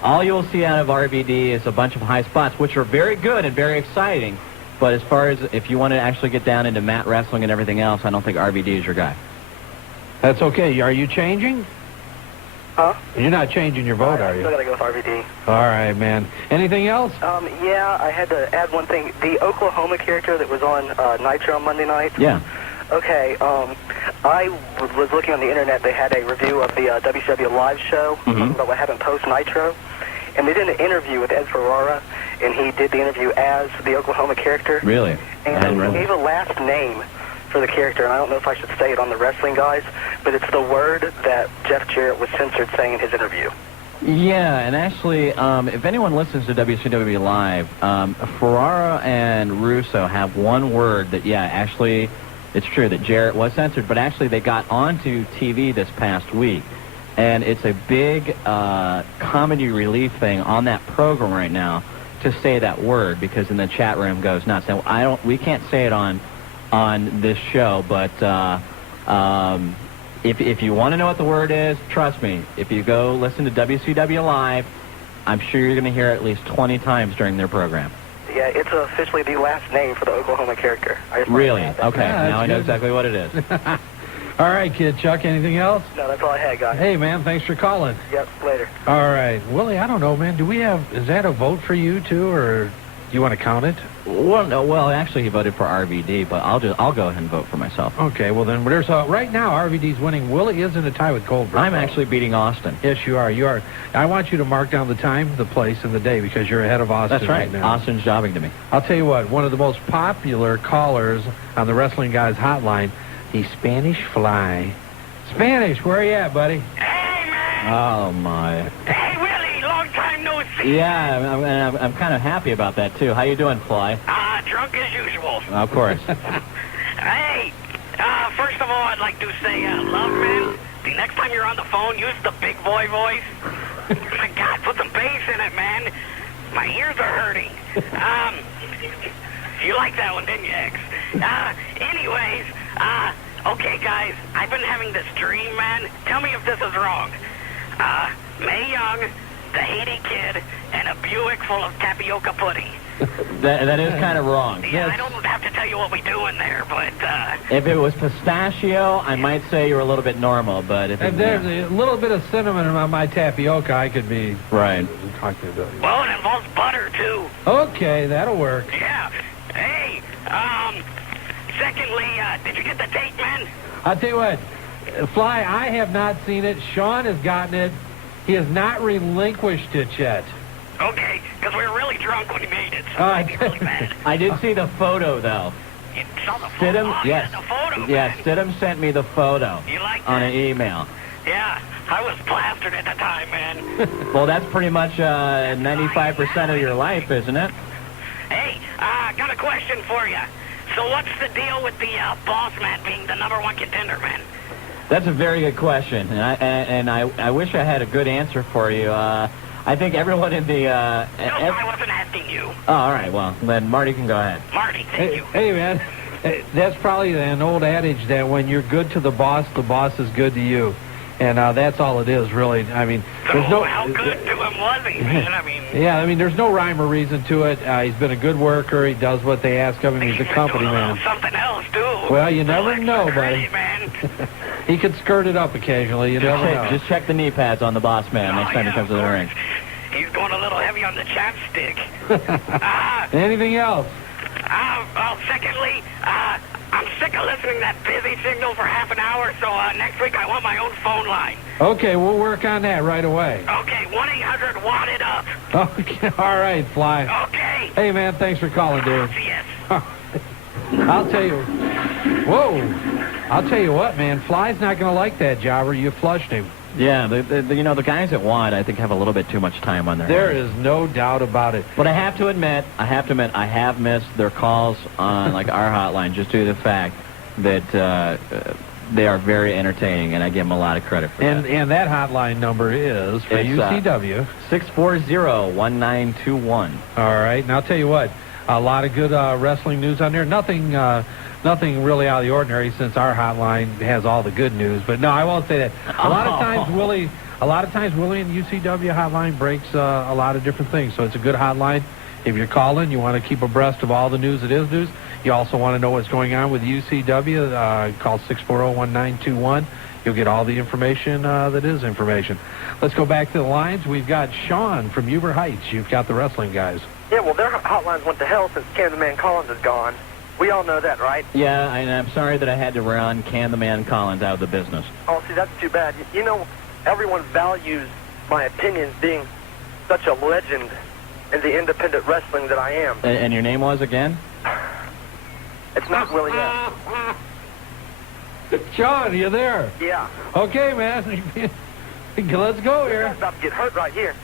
all you'll see out of RVD is a bunch of high spots, which are very good and very exciting. But as far as if you want to actually get down into mat wrestling and everything else, I don't think RVD is your guy. That's okay. Are you changing? Huh? You're not changing your vote, are you? Still got to go with RVD. All right, man. Anything else? Yeah, I had to add one thing. The Oklahoma character that was on Nitro on Monday night. Yeah. Okay, I was looking on the internet. They had a review of the WCW live show about what happened post-Nitro. And they did an interview with Ed Ferrara, and he did the interview as the Oklahoma character. Really? And he gave a last name for the character, and I don't know if I should say it on the wrestling guys, but it's the word that Jeff Jarrett was censored saying in his interview. Yeah, and actually, if anyone listens to WCW Live, Ferrara and Russo have one word that, yeah, actually, it's true that Jarrett was censored, but actually they got onto TV this past week. And it's a big comedy relief thing on that program right now to say that word, because in the chat room goes nuts. Now, we can't say it on this show, but if you want to know what the word is, trust me, if you go listen to WCW Live, I'm sure you're going to hear it at least 20 times during their program. Yeah, it's officially the last name for the Oklahoma character. Really? Okay, yeah, now I know exactly what it is. All right, Kid Chuck, anything else? No, that's all I had, guys. Hey, man, thanks for calling. Yep, later. All right. Willie, I don't know, man. Is that a vote for you, too, or do you want to count it? Well, no, actually, he voted for RVD, but I'll go ahead and vote for myself. Okay, well, then, right now, RVD's winning. Willie is in a tie with Goldberg. I'm actually beating Austin. Yes, you are. You are. I want you to mark down the time, the place, and the day, because you're ahead of Austin. That's right. Now. Austin's jobbing to me. I'll tell you what, one of the most popular callers on the Wrestling Guys hotline, he's Spanish Fly. Spanish, where are you at, buddy? Hey, man! Oh, my. Hey, Willie, long time no see. Yeah, I'm kind of happy about that, too. How you doing, Fly? Drunk as usual. Of course. Hey, first of all, I'd like to say, love, man, the next time you're on the phone, use the big boy voice. My God, put some bass in it, man. My ears are hurting. You like that one, didn't you, X? Anyways, okay, guys, I've been having this dream, man. Tell me if this is wrong. Mae Young, the Haiti Kid, and a Buick full of tapioca pudding. That is kind of wrong. Yeah, yes. I don't have to tell you what we do in there, but... If it was pistachio, I might say you're a little bit normal, but if there's a little bit of cinnamon on my tapioca, I could be... Right. Talking about it. Well, it involves butter, too. Okay, that'll work. Yeah. Hey, secondly, did you get the tape, man? I'll tell you what, Fly, I have not seen it. Shawn has gotten it. He has not relinquished it yet. Okay, because we were really drunk when he made it, so it really bad. I did see the photo, though. You saw the photo? Stidham, yes. The photo, yes, Stidham sent me the photo on an email. Yeah, I was plastered at the time, man. Well, that's pretty much 95% of your life, isn't it? Hey, got a question for you. So what's the deal with the boss man being the #1 contender, man? That's a very good question, and I wish I had a good answer for you. I think everyone in the... No, I wasn't asking you. Oh, all right. Well, then Marty can go ahead. Marty, thank you. Hey, man, that's probably an old adage that when you're good to the boss is good to you. And that's all it is, really. I mean, there's no... How good to him was he, man? I mean... Yeah, I mean, there's no rhyme or reason to it. He's been a good worker. He does what they ask of him. He's a company man. Something else, too. Well, you never know, buddy. Man. He could skirt it up occasionally. You never know. Just check the knee pads on the boss man next time he comes to the ring. He's going a little heavy on the chapstick. Anything else? Well, secondly, I'm sick of listening to that busy signal for half an hour, so next week I want my own phone line. Okay, we'll work on that right away. Okay, 1-800-WANT-IT-UP. Okay, all right, Fly. Okay. Hey, man, thanks for calling, dude. Yes. I'll tell you. Whoa. I'll tell you what, man. Fly's not going to like that jobber. You flushed him. Yeah, the guys at WANT, I think, have a little bit too much time on their There hands. is no doubt about it. But I have to admit, I have missed their calls on like our hotline just due to the fact that they are very entertaining, and I give them a lot of credit for that. And that hotline number is for UCW 640-1921. All right, and I'll tell you what, a lot of good wrestling news on there. Nothing really out of the ordinary since our hotline has all the good news. But no, I won't say that. A lot of times Willie and UCW hotline breaks a lot of different things. So it's a good hotline. If you're calling, you want to keep abreast of all the news that is news. You also want to know what's going on with UCW. Call 640-1921. You'll get all the information that is information. Let's go back to the lines. We've got Shawn from Huber Heights. You've got the wrestling guys. Yeah, well, their hotlines went to hell since Can the Man Collins is gone. We all know that, right? Yeah, and I'm sorry that I had to run Can the Man Collins out of the business. Oh, see, that's too bad. You know, everyone values my opinions being such a legend in the independent wrestling that I am. And your name was again? It's not Willie F. Shawn, you there? Yeah. Okay, man. Let's go here. I'm about to get hurt right here.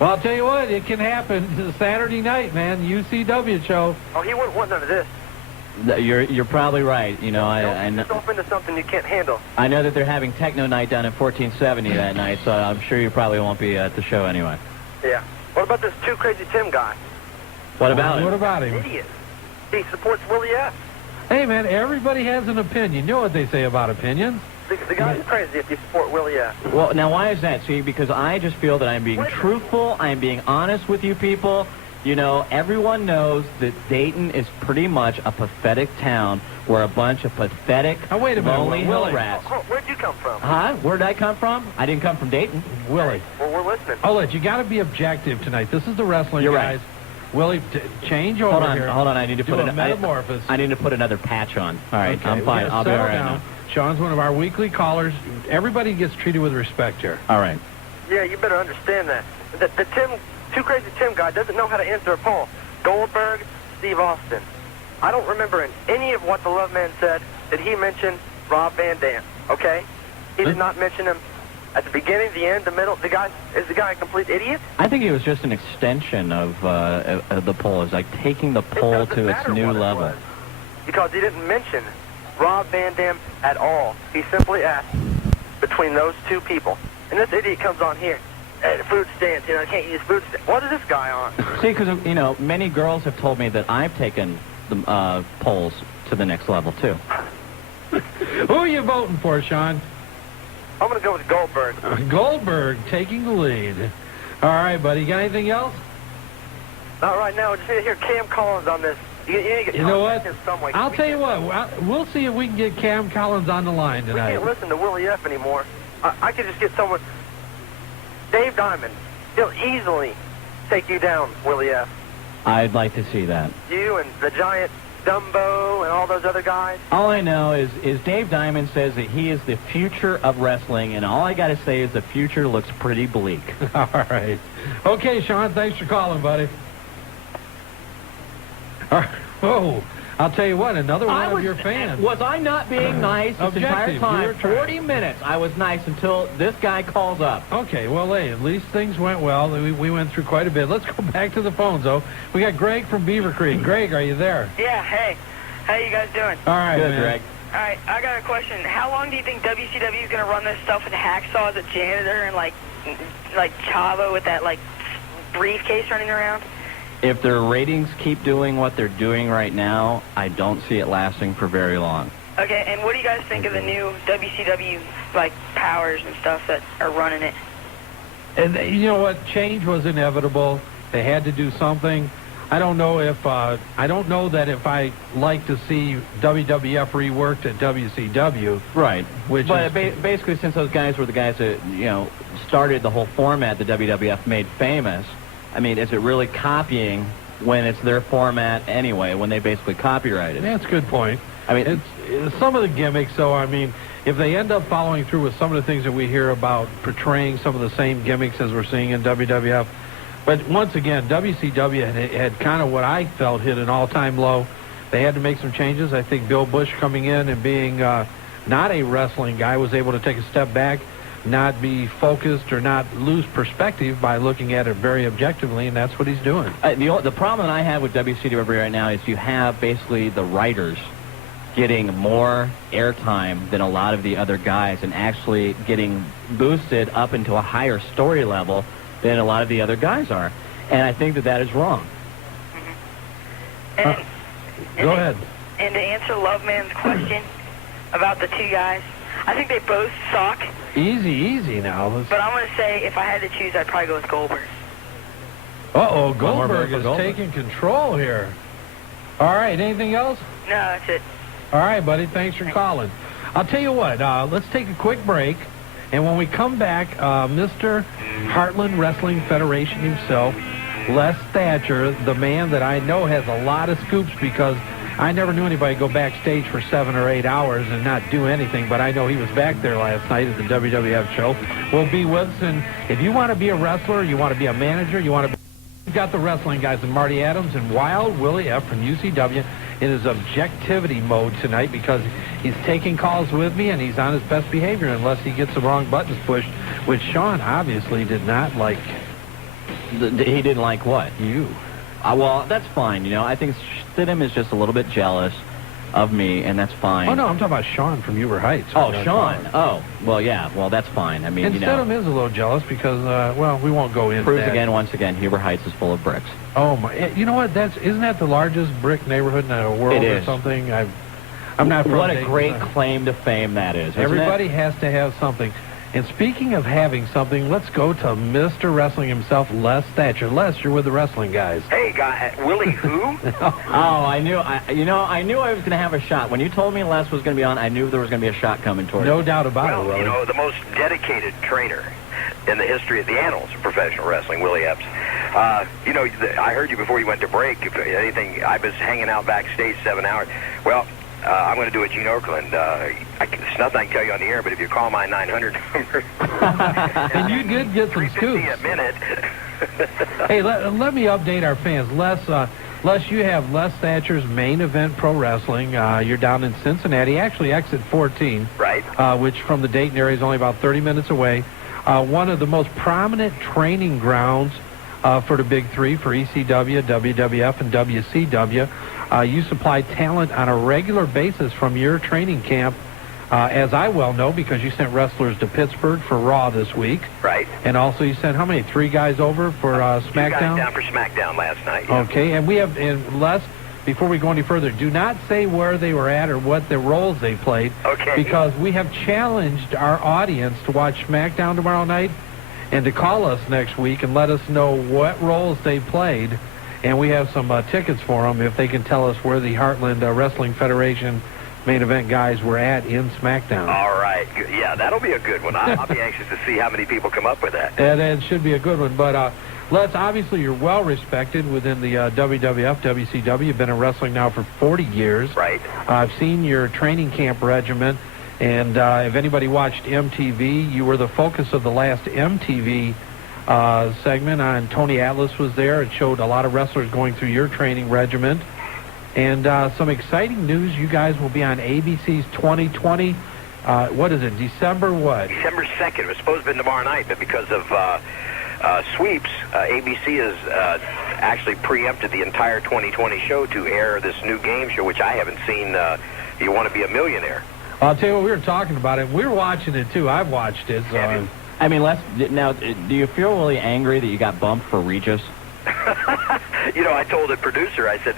Well, I'll tell you what, it can happen. It's Saturday night, man. UCW show. Oh, he wouldn't want none of this. You're probably right. You know, I know. Don't into something you can't handle. I know that they're having Techno Night down in 1470 that night, so I'm sure you probably won't be at the show anyway. Yeah. What about this Too Crazy Tim guy? What about him? What about him? Idiot. He supports Willie F. Hey, man, everybody has an opinion. You know what they say about opinions. The guy's crazy if you support Willie F. Well, now, why is that? See, because I just feel that I'm being truthful. I'm being honest with you people. You know, everyone knows that Dayton is pretty much a pathetic town where a bunch of pathetic, lonely hill rats. Oh, where'd you come from? Huh? Where'd I come from? I didn't come from Dayton. Willie. Well, we're listening. Oh, you got to be objective tonight. This is the wrestling You're guys. Right. Willie, change over here. Hold on. I need to put a metamorphosis. I need to put another patch on. All right, okay, I'm fine. I'll be all right now. Shawn's one of our weekly callers. Everybody gets treated with respect here. All right. Yeah, you better understand that. The Too Crazy Tim guy doesn't know how to answer a poll. Goldberg, Steve Austin. I don't remember in any of what the Love Man said did he mention Rob Van Dam, okay? He did not mention him at the beginning, the end, the middle. Is the guy a complete idiot? I think it was just an extension of the poll. It's like taking the poll to its new level. Because he didn't mention Rob Van Dam at all. He simply asked between those two people. And this idiot comes on here. Hey, the food stands, I can't use food stands. What is this guy on? See, because, many girls have told me that I've taken the polls to the next level, too. Who are you voting for, Shawn? I'm going to go with Goldberg. Goldberg taking the lead. All right, buddy. You got anything else? Not right now. I just need to hear Cam Collins on this. You know what? I'll tell you what. We'll see if we can get Cam Collins on the line tonight. We can't listen to Willie F. anymore. I could just get someone. Dave Diamond. He'll easily take you down, Willie F. I'd like to see that. You and the giant Dumbo and all those other guys. All I know is Dave Diamond says that he is the future of wrestling, and all I got to say is the future looks pretty bleak. All right. Okay, Shawn, thanks for calling, buddy. All right. Whoa. I'll tell you what, another one of your fans. Was I not being nice this entire Objective. time? 40 minutes. I was nice until this guy calls up. Okay, well, hey, at least things went well. We went through quite a bit. Let's go back to the phones, though. We got Greg from Beaver Creek. Greg, are you there? Yeah, hey. How you guys doing? All right, Good, man. Greg. All right, I got a question. How long do you think WCW is going to run this stuff with Hacksaw as a janitor and, like Chavo with that, like, briefcase running around? If their ratings keep doing what they're doing right now, I don't see it lasting for very long. Okay, and what do you guys think of the new WCW, like, powers and stuff that are running it? And you know what? Change was inevitable. They had to do something. I don't know that if I like to see WWF reworked at WCW. Right. Which but basically, since those guys were the guys that, started the whole format that WWF made famous, I mean, is it really copying when it's their format anyway, when they basically copyrighted it? That's a good point. I mean, it's some of the gimmicks, though, I mean, if they end up following through with some of the things that we hear about portraying some of the same gimmicks as we're seeing in WWF. But once again, WCW had kind of what I felt hit an all-time low. They had to make some changes. I think Bill Bush coming in and being not a wrestling guy was able to take a step back, not be focused or not lose perspective by looking at it very objectively, and that's what he's doing. The problem that I have with WCW right now is you have basically the writers getting more airtime than a lot of the other guys and actually getting boosted up into a higher story level than a lot of the other guys are. And I think that is wrong. And, Go ahead. And to answer Loveman's question about the two guys, I think they both suck. Easy now. But I'm going to say if I had to choose, I'd probably go with Goldberg. Uh-oh, Goldberg is taking control here. All right, anything else? No, that's it. All right, buddy, thanks for calling. I'll tell you what, let's take a quick break. And when we come back, Mr. Heartland Wrestling Federation himself, Les Thatcher, the man that I know has a lot of scoops because I never knew anybody go backstage for 7 or 8 hours and not do anything, but I know he was back there last night at the WWF show. Will be with us, and if you want to be a wrestler, you want to be a manager, we've got the wrestling guys and Marty Adams and Wild Willie F. from UCW in his objectivity mode tonight because he's taking calls with me and he's on his best behavior unless he gets the wrong buttons pushed, which Shawn obviously did not like. He didn't like what? You. Well, that's fine. I think Stidham is just a little bit jealous of me, and that's fine. Oh, no, I'm talking about Shawn from Uber Heights. Oh, Shawn. Oh, well, yeah. Well, that's fine. I mean, and Stidham is a little jealous because, well, we won't go into that. Once again, Huber Heights is full of bricks. Oh, my. You know what? Isn't that the largest brick neighborhood in the world it or is. something? I'm not from What a Dayton, great claim to fame that is. Everybody has to have something. And speaking of having something, let's go to Mr. Wrestling himself, Les Thatcher. Les, you're with the wrestling guys. Hey, guy, Willie who? I knew I was going to have a shot. When you told me Les was going to be on, I knew there was going to be a shot coming toward No doubt about it, Willie. The most dedicated trainer in the history of the annals of professional wrestling, Willie Epps. I heard you before you went to break. If anything, I was hanging out backstage 7 hours. Well, I'm going to do a Gene Okerlund. It's nothing I can tell you on the air, but if you call my 900 number... and you did get some scoops. a minute. Hey, let me update our fans. Les, you have Les Thatcher's Main Event Pro Wrestling. You're down in Cincinnati, actually exit 14. Right. Which from the Dayton area is only about 30 minutes away. One of the most prominent training grounds for the Big Three, for ECW, WWF, and WCW. You supply talent on a regular basis from your training camp, as I well know, because you sent wrestlers to Pittsburgh for Raw this week. Right. And also you sent how many? 3 guys over for SmackDown? 2 guys down for SmackDown last night. Yeah. Okay, and we have, and Les, before we go any further, do not say where they were at or what the roles they played. Okay. Because we have challenged our audience to watch SmackDown tomorrow night and to call us next week and let us know what roles they played. And we have some tickets for them if they can tell us where the Heartland Wrestling Federation main event guys were at in SmackDown. All right. Yeah, that'll be a good one. I'll be anxious to see how many people come up with that. And it should be a good one. But, Les, obviously you're well respected within the WWF, WCW. You've been in wrestling now for 40 years. Right. I've seen your training camp regimen. And if anybody watched MTV, you were the focus of the last MTV segment on Tony Atlas was there. It showed a lot of wrestlers going through your training regimen. And some exciting news, you guys will be on ABC's 2020, what is it, December what? December 2nd. It was supposed to have been tomorrow night, but because of sweeps, ABC has actually preempted the entire 2020 show to air this new game show, which I haven't seen, You Want to Be a Millionaire. I'll tell you what, we were talking about it. We were watching it, too. I've watched it. So I mean, now, do you feel really angry that you got bumped for Regis? You know, I told the producer, I said,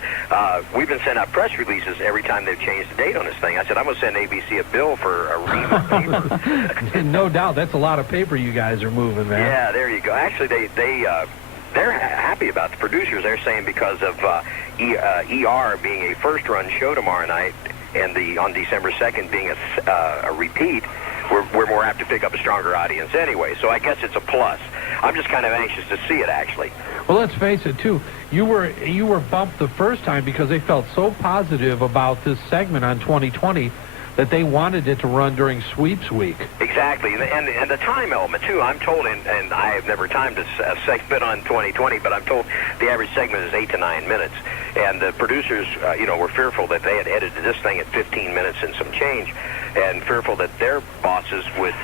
we've been sending out press releases every time they've changed the date on this thing. I said, I'm going to send ABC a bill for a ream of paper. No doubt. That's a lot of paper you guys are moving, man. Yeah, there you go. Actually, they're happy about the producers. They're saying because of ER being a first-run show tomorrow night and on December 2nd being a repeat, we're more apt to pick up a stronger audience anyway. So I guess it's a plus. I'm just kind of anxious to see it, actually. Well, let's face it, too. You were bumped the first time because they felt so positive about this segment on 2020 that they wanted it to run during sweeps week. Exactly, and the time element, too. I'm told, and I have never timed a segment on 2020, but I'm told the average segment is 8 to 9 minutes. And the producers, were fearful that they had edited this thing at 15 minutes and some change, and fearful that their bosses would,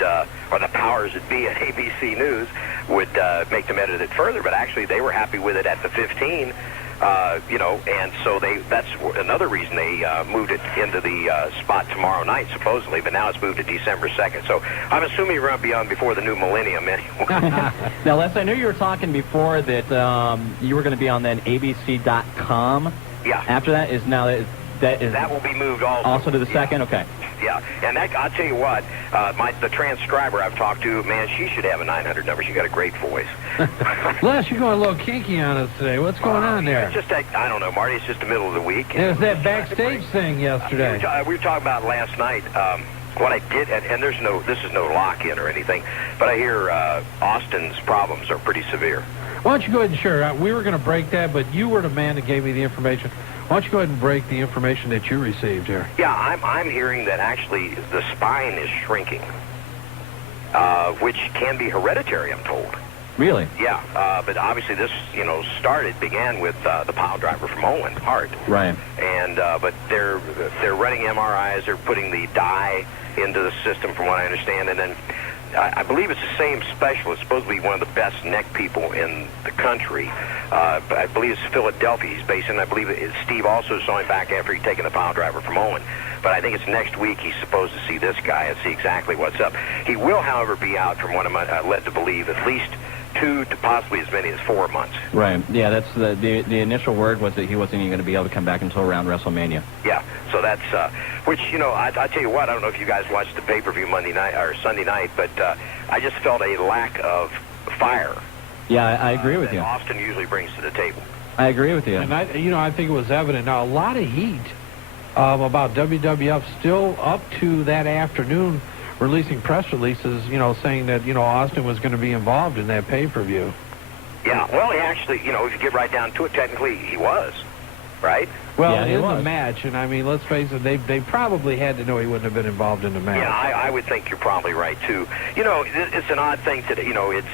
or the powers that be at ABC News, would make them edit it further. But actually, they were happy with it at the 15. And so that's another reason they moved it into the spot tomorrow night, supposedly, but now it's moved to December 2nd. So I'm assuming you're going to be on before the new millennium anyway. Now, Les, I knew you were talking before that you were going to be on then ABC.com. Yeah. After that is now that will be moved also to the second? Okay. Yeah, and I'll tell you what, the transcriber I've talked to, man, she should have a 900 number. She got a great voice. Les, you're going a little kinky on us today. What's going on there? It's just, I don't know, Marty, it's just the middle of the week. It was that backstage thing yesterday. We were talking about last night. What I did, and this is no lock-in or anything, but I hear Austin's problems are pretty severe. Why don't you go ahead and share? We were going to break that, but you were the man that gave me the information. Why don't you go ahead and break the information that you received here? Yeah, I'm hearing that actually the spine is shrinking, which can be hereditary, I'm told. Really? Yeah, but obviously this, began with the pile driver from Owen, Hart. Right. And but they're running MRIs. They're putting the dye into the system, from what I understand, and then I believe it's the same specialist, supposed to be one of the best neck people in the country. But I believe it's Philadelphia he's based in. I believe Steve also saw him back after he'd taken the pile driver from Owen. But I think it's next week he's supposed to see this guy and see exactly what's up. He will, however, be out, from what I'm led to believe, at least 2 to possibly as many as 4 months. Right. Yeah, that's the initial word was that he wasn't even going to be able to come back until around WrestleMania. Yeah. So that's which I tell you what, I don't know if you guys watched the pay-per-view Monday night or Sunday night, but I just felt a lack of fire. Yeah, I agree with you. Austin usually brings to the table. I agree with you. And I think it was evident. Now, a lot of heat about WWF still up to that afternoon releasing press releases, saying that, Austin was going to be involved in that pay-per-view. Yeah, well, he actually, if you get right down to it, technically he was, right? Well, yeah, in the match, and I mean, let's face it, they probably had to know he wouldn't have been involved in the match. Yeah, I would think you're probably right, too. It's an odd thing to, it's,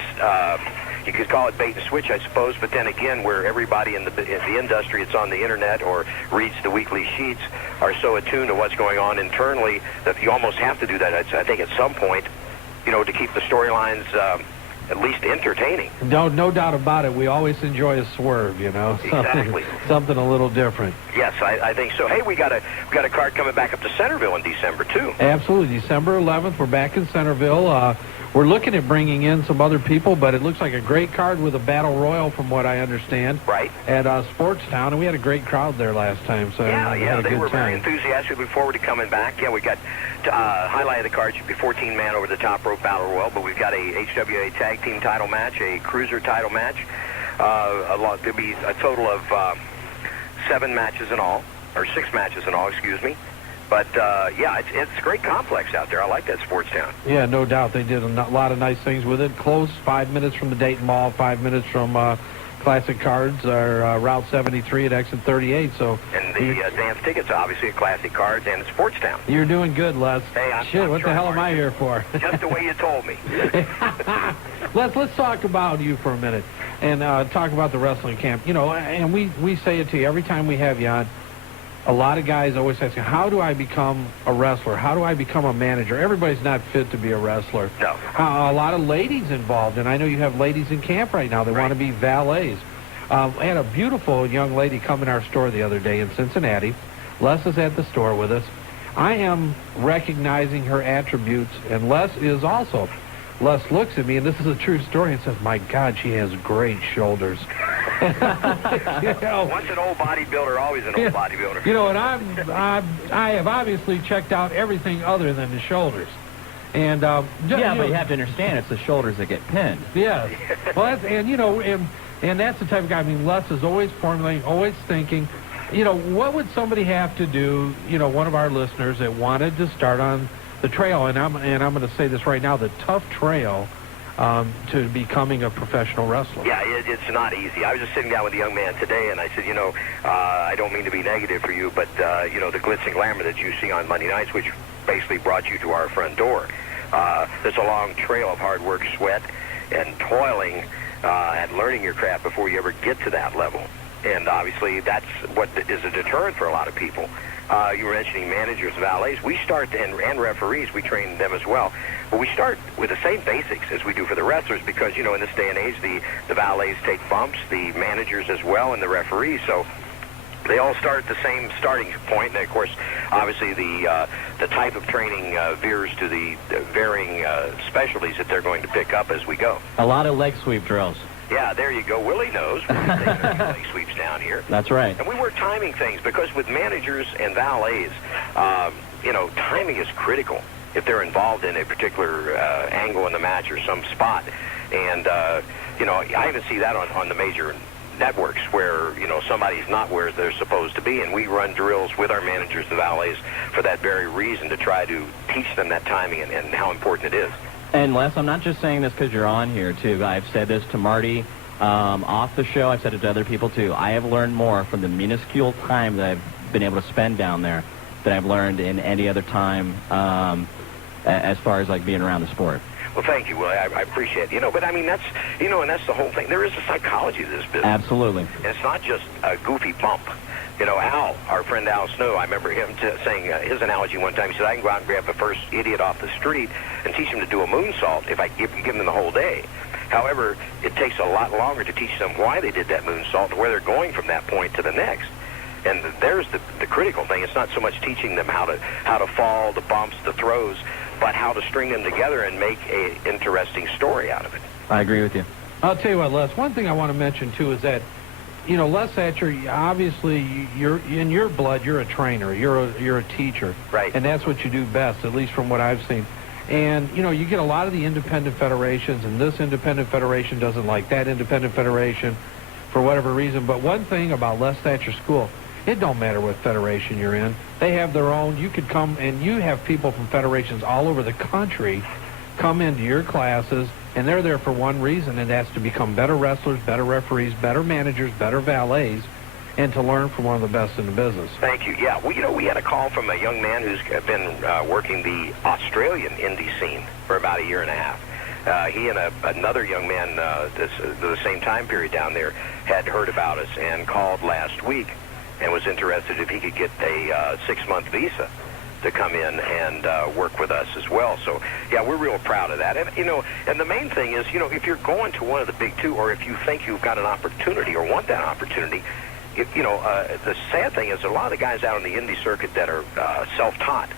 you could call it bait and switch, I suppose, but then again, where everybody in the industry that's on the internet or reads the weekly sheets are so attuned to what's going on internally that you almost have to do that, I think, at some point, to keep the storylines at least entertaining. No doubt about it. We always enjoy a swerve, Exactly. Something a little different. Yes, I think so. Hey, we got a card coming back up to Centerville in December, too. Absolutely. December 11th, we're back in Centerville. We're looking at bringing in some other people, but it looks like a great card with a battle royal, from what I understand. Right. At Sportstown, and we had a great crowd there last time. So yeah, they were very enthusiastic. Looking forward to coming back. Yeah, we got highlight of the card should be 14-man over the top rope battle royal, but we've got a HWA tag team title match, a cruiser title match. There'll be a total of 7 matches in all, or 6 matches in all, excuse me. But, yeah, it's a great complex out there. I like that Sportstown. Yeah, no doubt. They did a lot of nice things with it. Close, 5 minutes from the Dayton Mall, 5 minutes from Classic Cards, or Route 73 at Exit 38. So, and the dance tickets, obviously, at Classic Cards and Sportstown. You're doing good, Les. Hey, I'm what the hell am I here for? Just the way you told me. Let's talk about you for a minute and talk about the wrestling camp. And we say it to you every time we have you on. a lot of guys always ask, how do I become a wrestler? How do I become a manager? Everybody's not fit to be a wrestler. No. A lot of ladies involved, and I know you have ladies in camp right now that want to be valets. I had a beautiful young lady come in our store the other day in Cincinnati. Les is at the store with us. I am recognizing her attributes, and Les is also. Les looks at me, and this is a true story, and says, my God, she has great shoulders. Once an old bodybuilder, always an old bodybuilder. You know, and I have obviously checked out everything other than the shoulders. And but you have to understand, it's the shoulders that get pinned. Yes. Well, and that's the type of guy. I mean, Les is always formulating, always thinking. You know, what would somebody have to do? You know, one of our listeners that wanted to start on the trail, and I'm going to say this right now, the tough trail to becoming a professional wrestler. Yeah, it's not easy. I was just sitting down with a young man today, and I said, I don't mean to be negative for you, but, the glitz and glamour that you see on Monday nights, which basically brought you to our front door, there's a long trail of hard work, sweat, and toiling and learning your craft before you ever get to that level. And obviously, that's what is a deterrent for a lot of people. You were mentioning managers, valets. We start, and referees, we train them as well. But we start with the same basics as we do for the wrestlers because, in this day and age, the valets take bumps, the managers as well, and the referees. So they all start at the same starting point. And, of course, obviously, the type of training veers to the varying specialties that they're going to pick up as we go. A lot of leg sweep drills. Yeah, there you go. Willie knows. We're taking leg sweeps down here. That's right. And we work timing things because with managers and valets, timing is critical if they're involved in a particular angle in the match or some spot. And, I even see that on the major networks where, somebody's not where they're supposed to be. And we run drills with our managers, the valets, for that very reason, to try to teach them that timing and how important it is. And Les, I'm not just saying this because you're on here, too. I've said this to Marty off the show. I've said it to other people, too. I have learned more from the minuscule time that I've been able to spend down there than I've learned in any other time as far as, being around the sport. Well, thank you, Willie. I appreciate it. But, I mean, that's, and that's the whole thing. There is a psychology to this business. Absolutely. And it's not just a goofy bump. Al, our friend Al Snow, I remember him saying his analogy one time. He said, I can go out and grab the first idiot off the street and teach him to do a moonsault if I give them the whole day. However, it takes a lot longer to teach them why they did that moonsault and where they're going from that point to the next. And there's the critical thing. It's not so much teaching them how to fall, the bumps, the throws, but how to string them together and make an interesting story out of it. I agree with you. I'll tell you what, Les, one thing I want to mention, too, is that Les Hatcher, obviously, you're in your blood, you're a trainer, you're a teacher. Right. And that's what you do best, at least from what I've seen. And, you get a lot of the independent federations, and this independent federation doesn't like that independent federation for whatever reason. But one thing about Les Thatcher School, it don't matter what federation you're in. They have their own. You could come, and you have people from federations all over the country come into your classes, and they're there for one reason, and that's to become better wrestlers, better referees, better managers, better valets, and to learn from one of the best in the business. Thank you. Yeah, we had a call from a young man who's been working the Australian indie scene for about a year and a half. He and another young man the same time period down there had heard about us and called last week and was interested if he could get a 6-month visa to come in and work with us as well. So, yeah, we're real proud of that. And, and the main thing is, if you're going to one of the big two, or if you think you've got an opportunity or want that opportunity, the sad thing is a lot of the guys out on the indie circuit that are self-taught.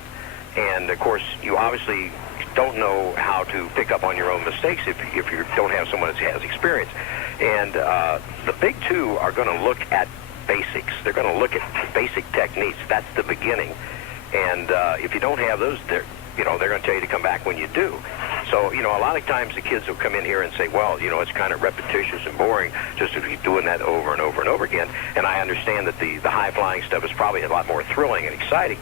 And, of course, you obviously don't know how to pick up on your own mistakes if you don't have someone that has experience. And the big two are going to look at basics. They're going to look at basic techniques. That's the beginning. And if you don't have those, they're going to tell you to come back when you do. So, a lot of times the kids will come in here and say, well, it's kind of repetitious and boring just to keep doing that over and over and over again. And I understand that the high-flying stuff is probably a lot more thrilling and exciting.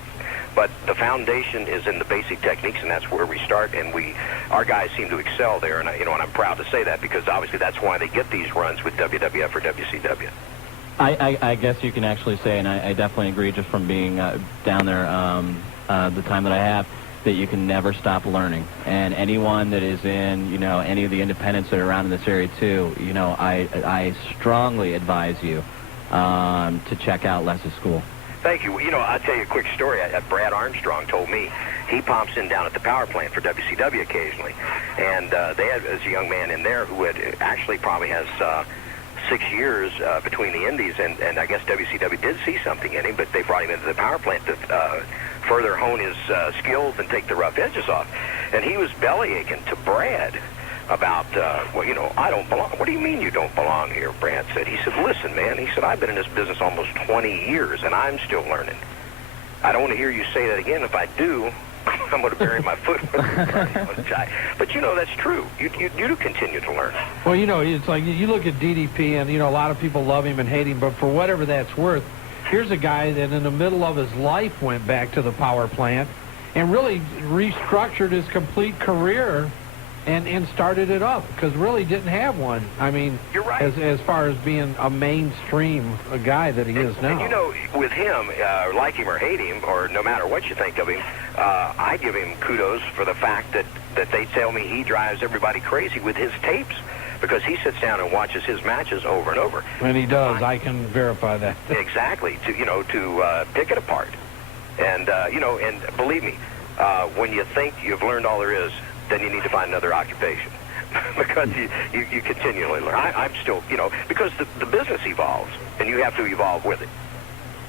But the foundation is in the basic techniques, and that's where we start. And our guys seem to excel there. And, and I'm proud to say that because obviously that's why they get these runs with WWF or WCW. I guess you can actually say, and I definitely agree just from being down there the time that I have, that you can never stop learning. And anyone that is in, any of the independents that are around in this area too, I strongly advise you to check out Les's school. Thank you. You know, I'll tell you a quick story. Brad Armstrong told me he pops in down at the power plant for WCW occasionally. And they had as a young man in there who had actually probably has 6 years between the indies, and I guess WCW did see something in him, but they brought him into the power plant to further hone his skills and take the rough edges off. And he was belly aching to Brad about, well, you know, I don't belong. What do you mean you don't belong here, Brad said. He said, listen, man, he said, I've been in this business almost 20 years, and I'm still learning. I don't want to hear you say that again. If I do, I'm going to bury my foot with the But, you know, that's true. You do continue to learn. Well, you know, it's like you look at DDP, and, you know, a lot of people love him and hate him, but for whatever that's worth, here's a guy that in the middle of his life went back to the power plant and really restructured his complete career and started it up, because really didn't have one. I mean, you're right. As far as being a mainstream guy that he is now. And you know, with him, like him or hate him, or no matter what you think of him, I give him kudos for the fact that they tell me he drives everybody crazy with his tapes, because he sits down and watches his matches over and over. And he does. I can verify that. Exactly. To pick it apart. And, you know, and believe me, when you think you've learned all there is, then you need to find another occupation. Because you continually learn. I'm still, you know, because the business evolves, and you have to evolve with it.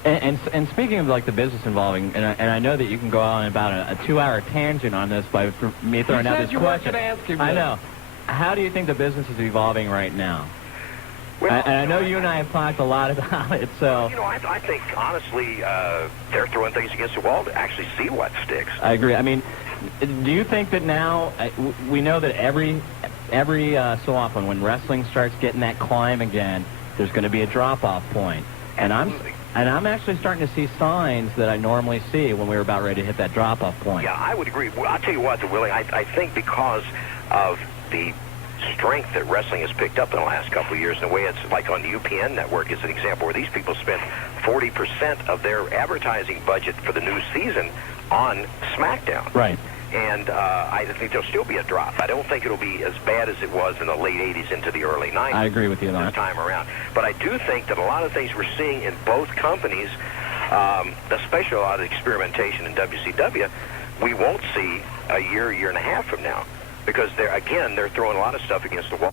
And speaking of, like, the business involving, and I know that you can go on about a 2-hour tangent on this by me throwing out this question. I know. How do you think the business is evolving right now? Well, and I know you and I have talked a lot about it, so... You know, I think, honestly, they're throwing things against the wall to actually see what sticks. I agree. I mean, do you think that now, we know that every so often when wrestling starts getting that climb again, there's going to be a drop-off point. And I'm actually starting to see signs that I normally see when we're about ready to hit that drop-off point. Yeah, I would agree. Well, I'll tell you what, Willie, I think because of the strength that wrestling has picked up in the last couple of years, and the way it's like on the UPN network is an example where these people spend 40% of their advertising budget for the new season on SmackDown. Right. And I think there'll still be a drop. I don't think it'll be as bad as it was in the late 80s into the early 90s. I agree with you on that. This time around. But I do think that a lot of things we're seeing in both companies, especially a lot of experimentation in WCW, we won't see a year and a half from now. Because they're throwing a lot of stuff against the wall.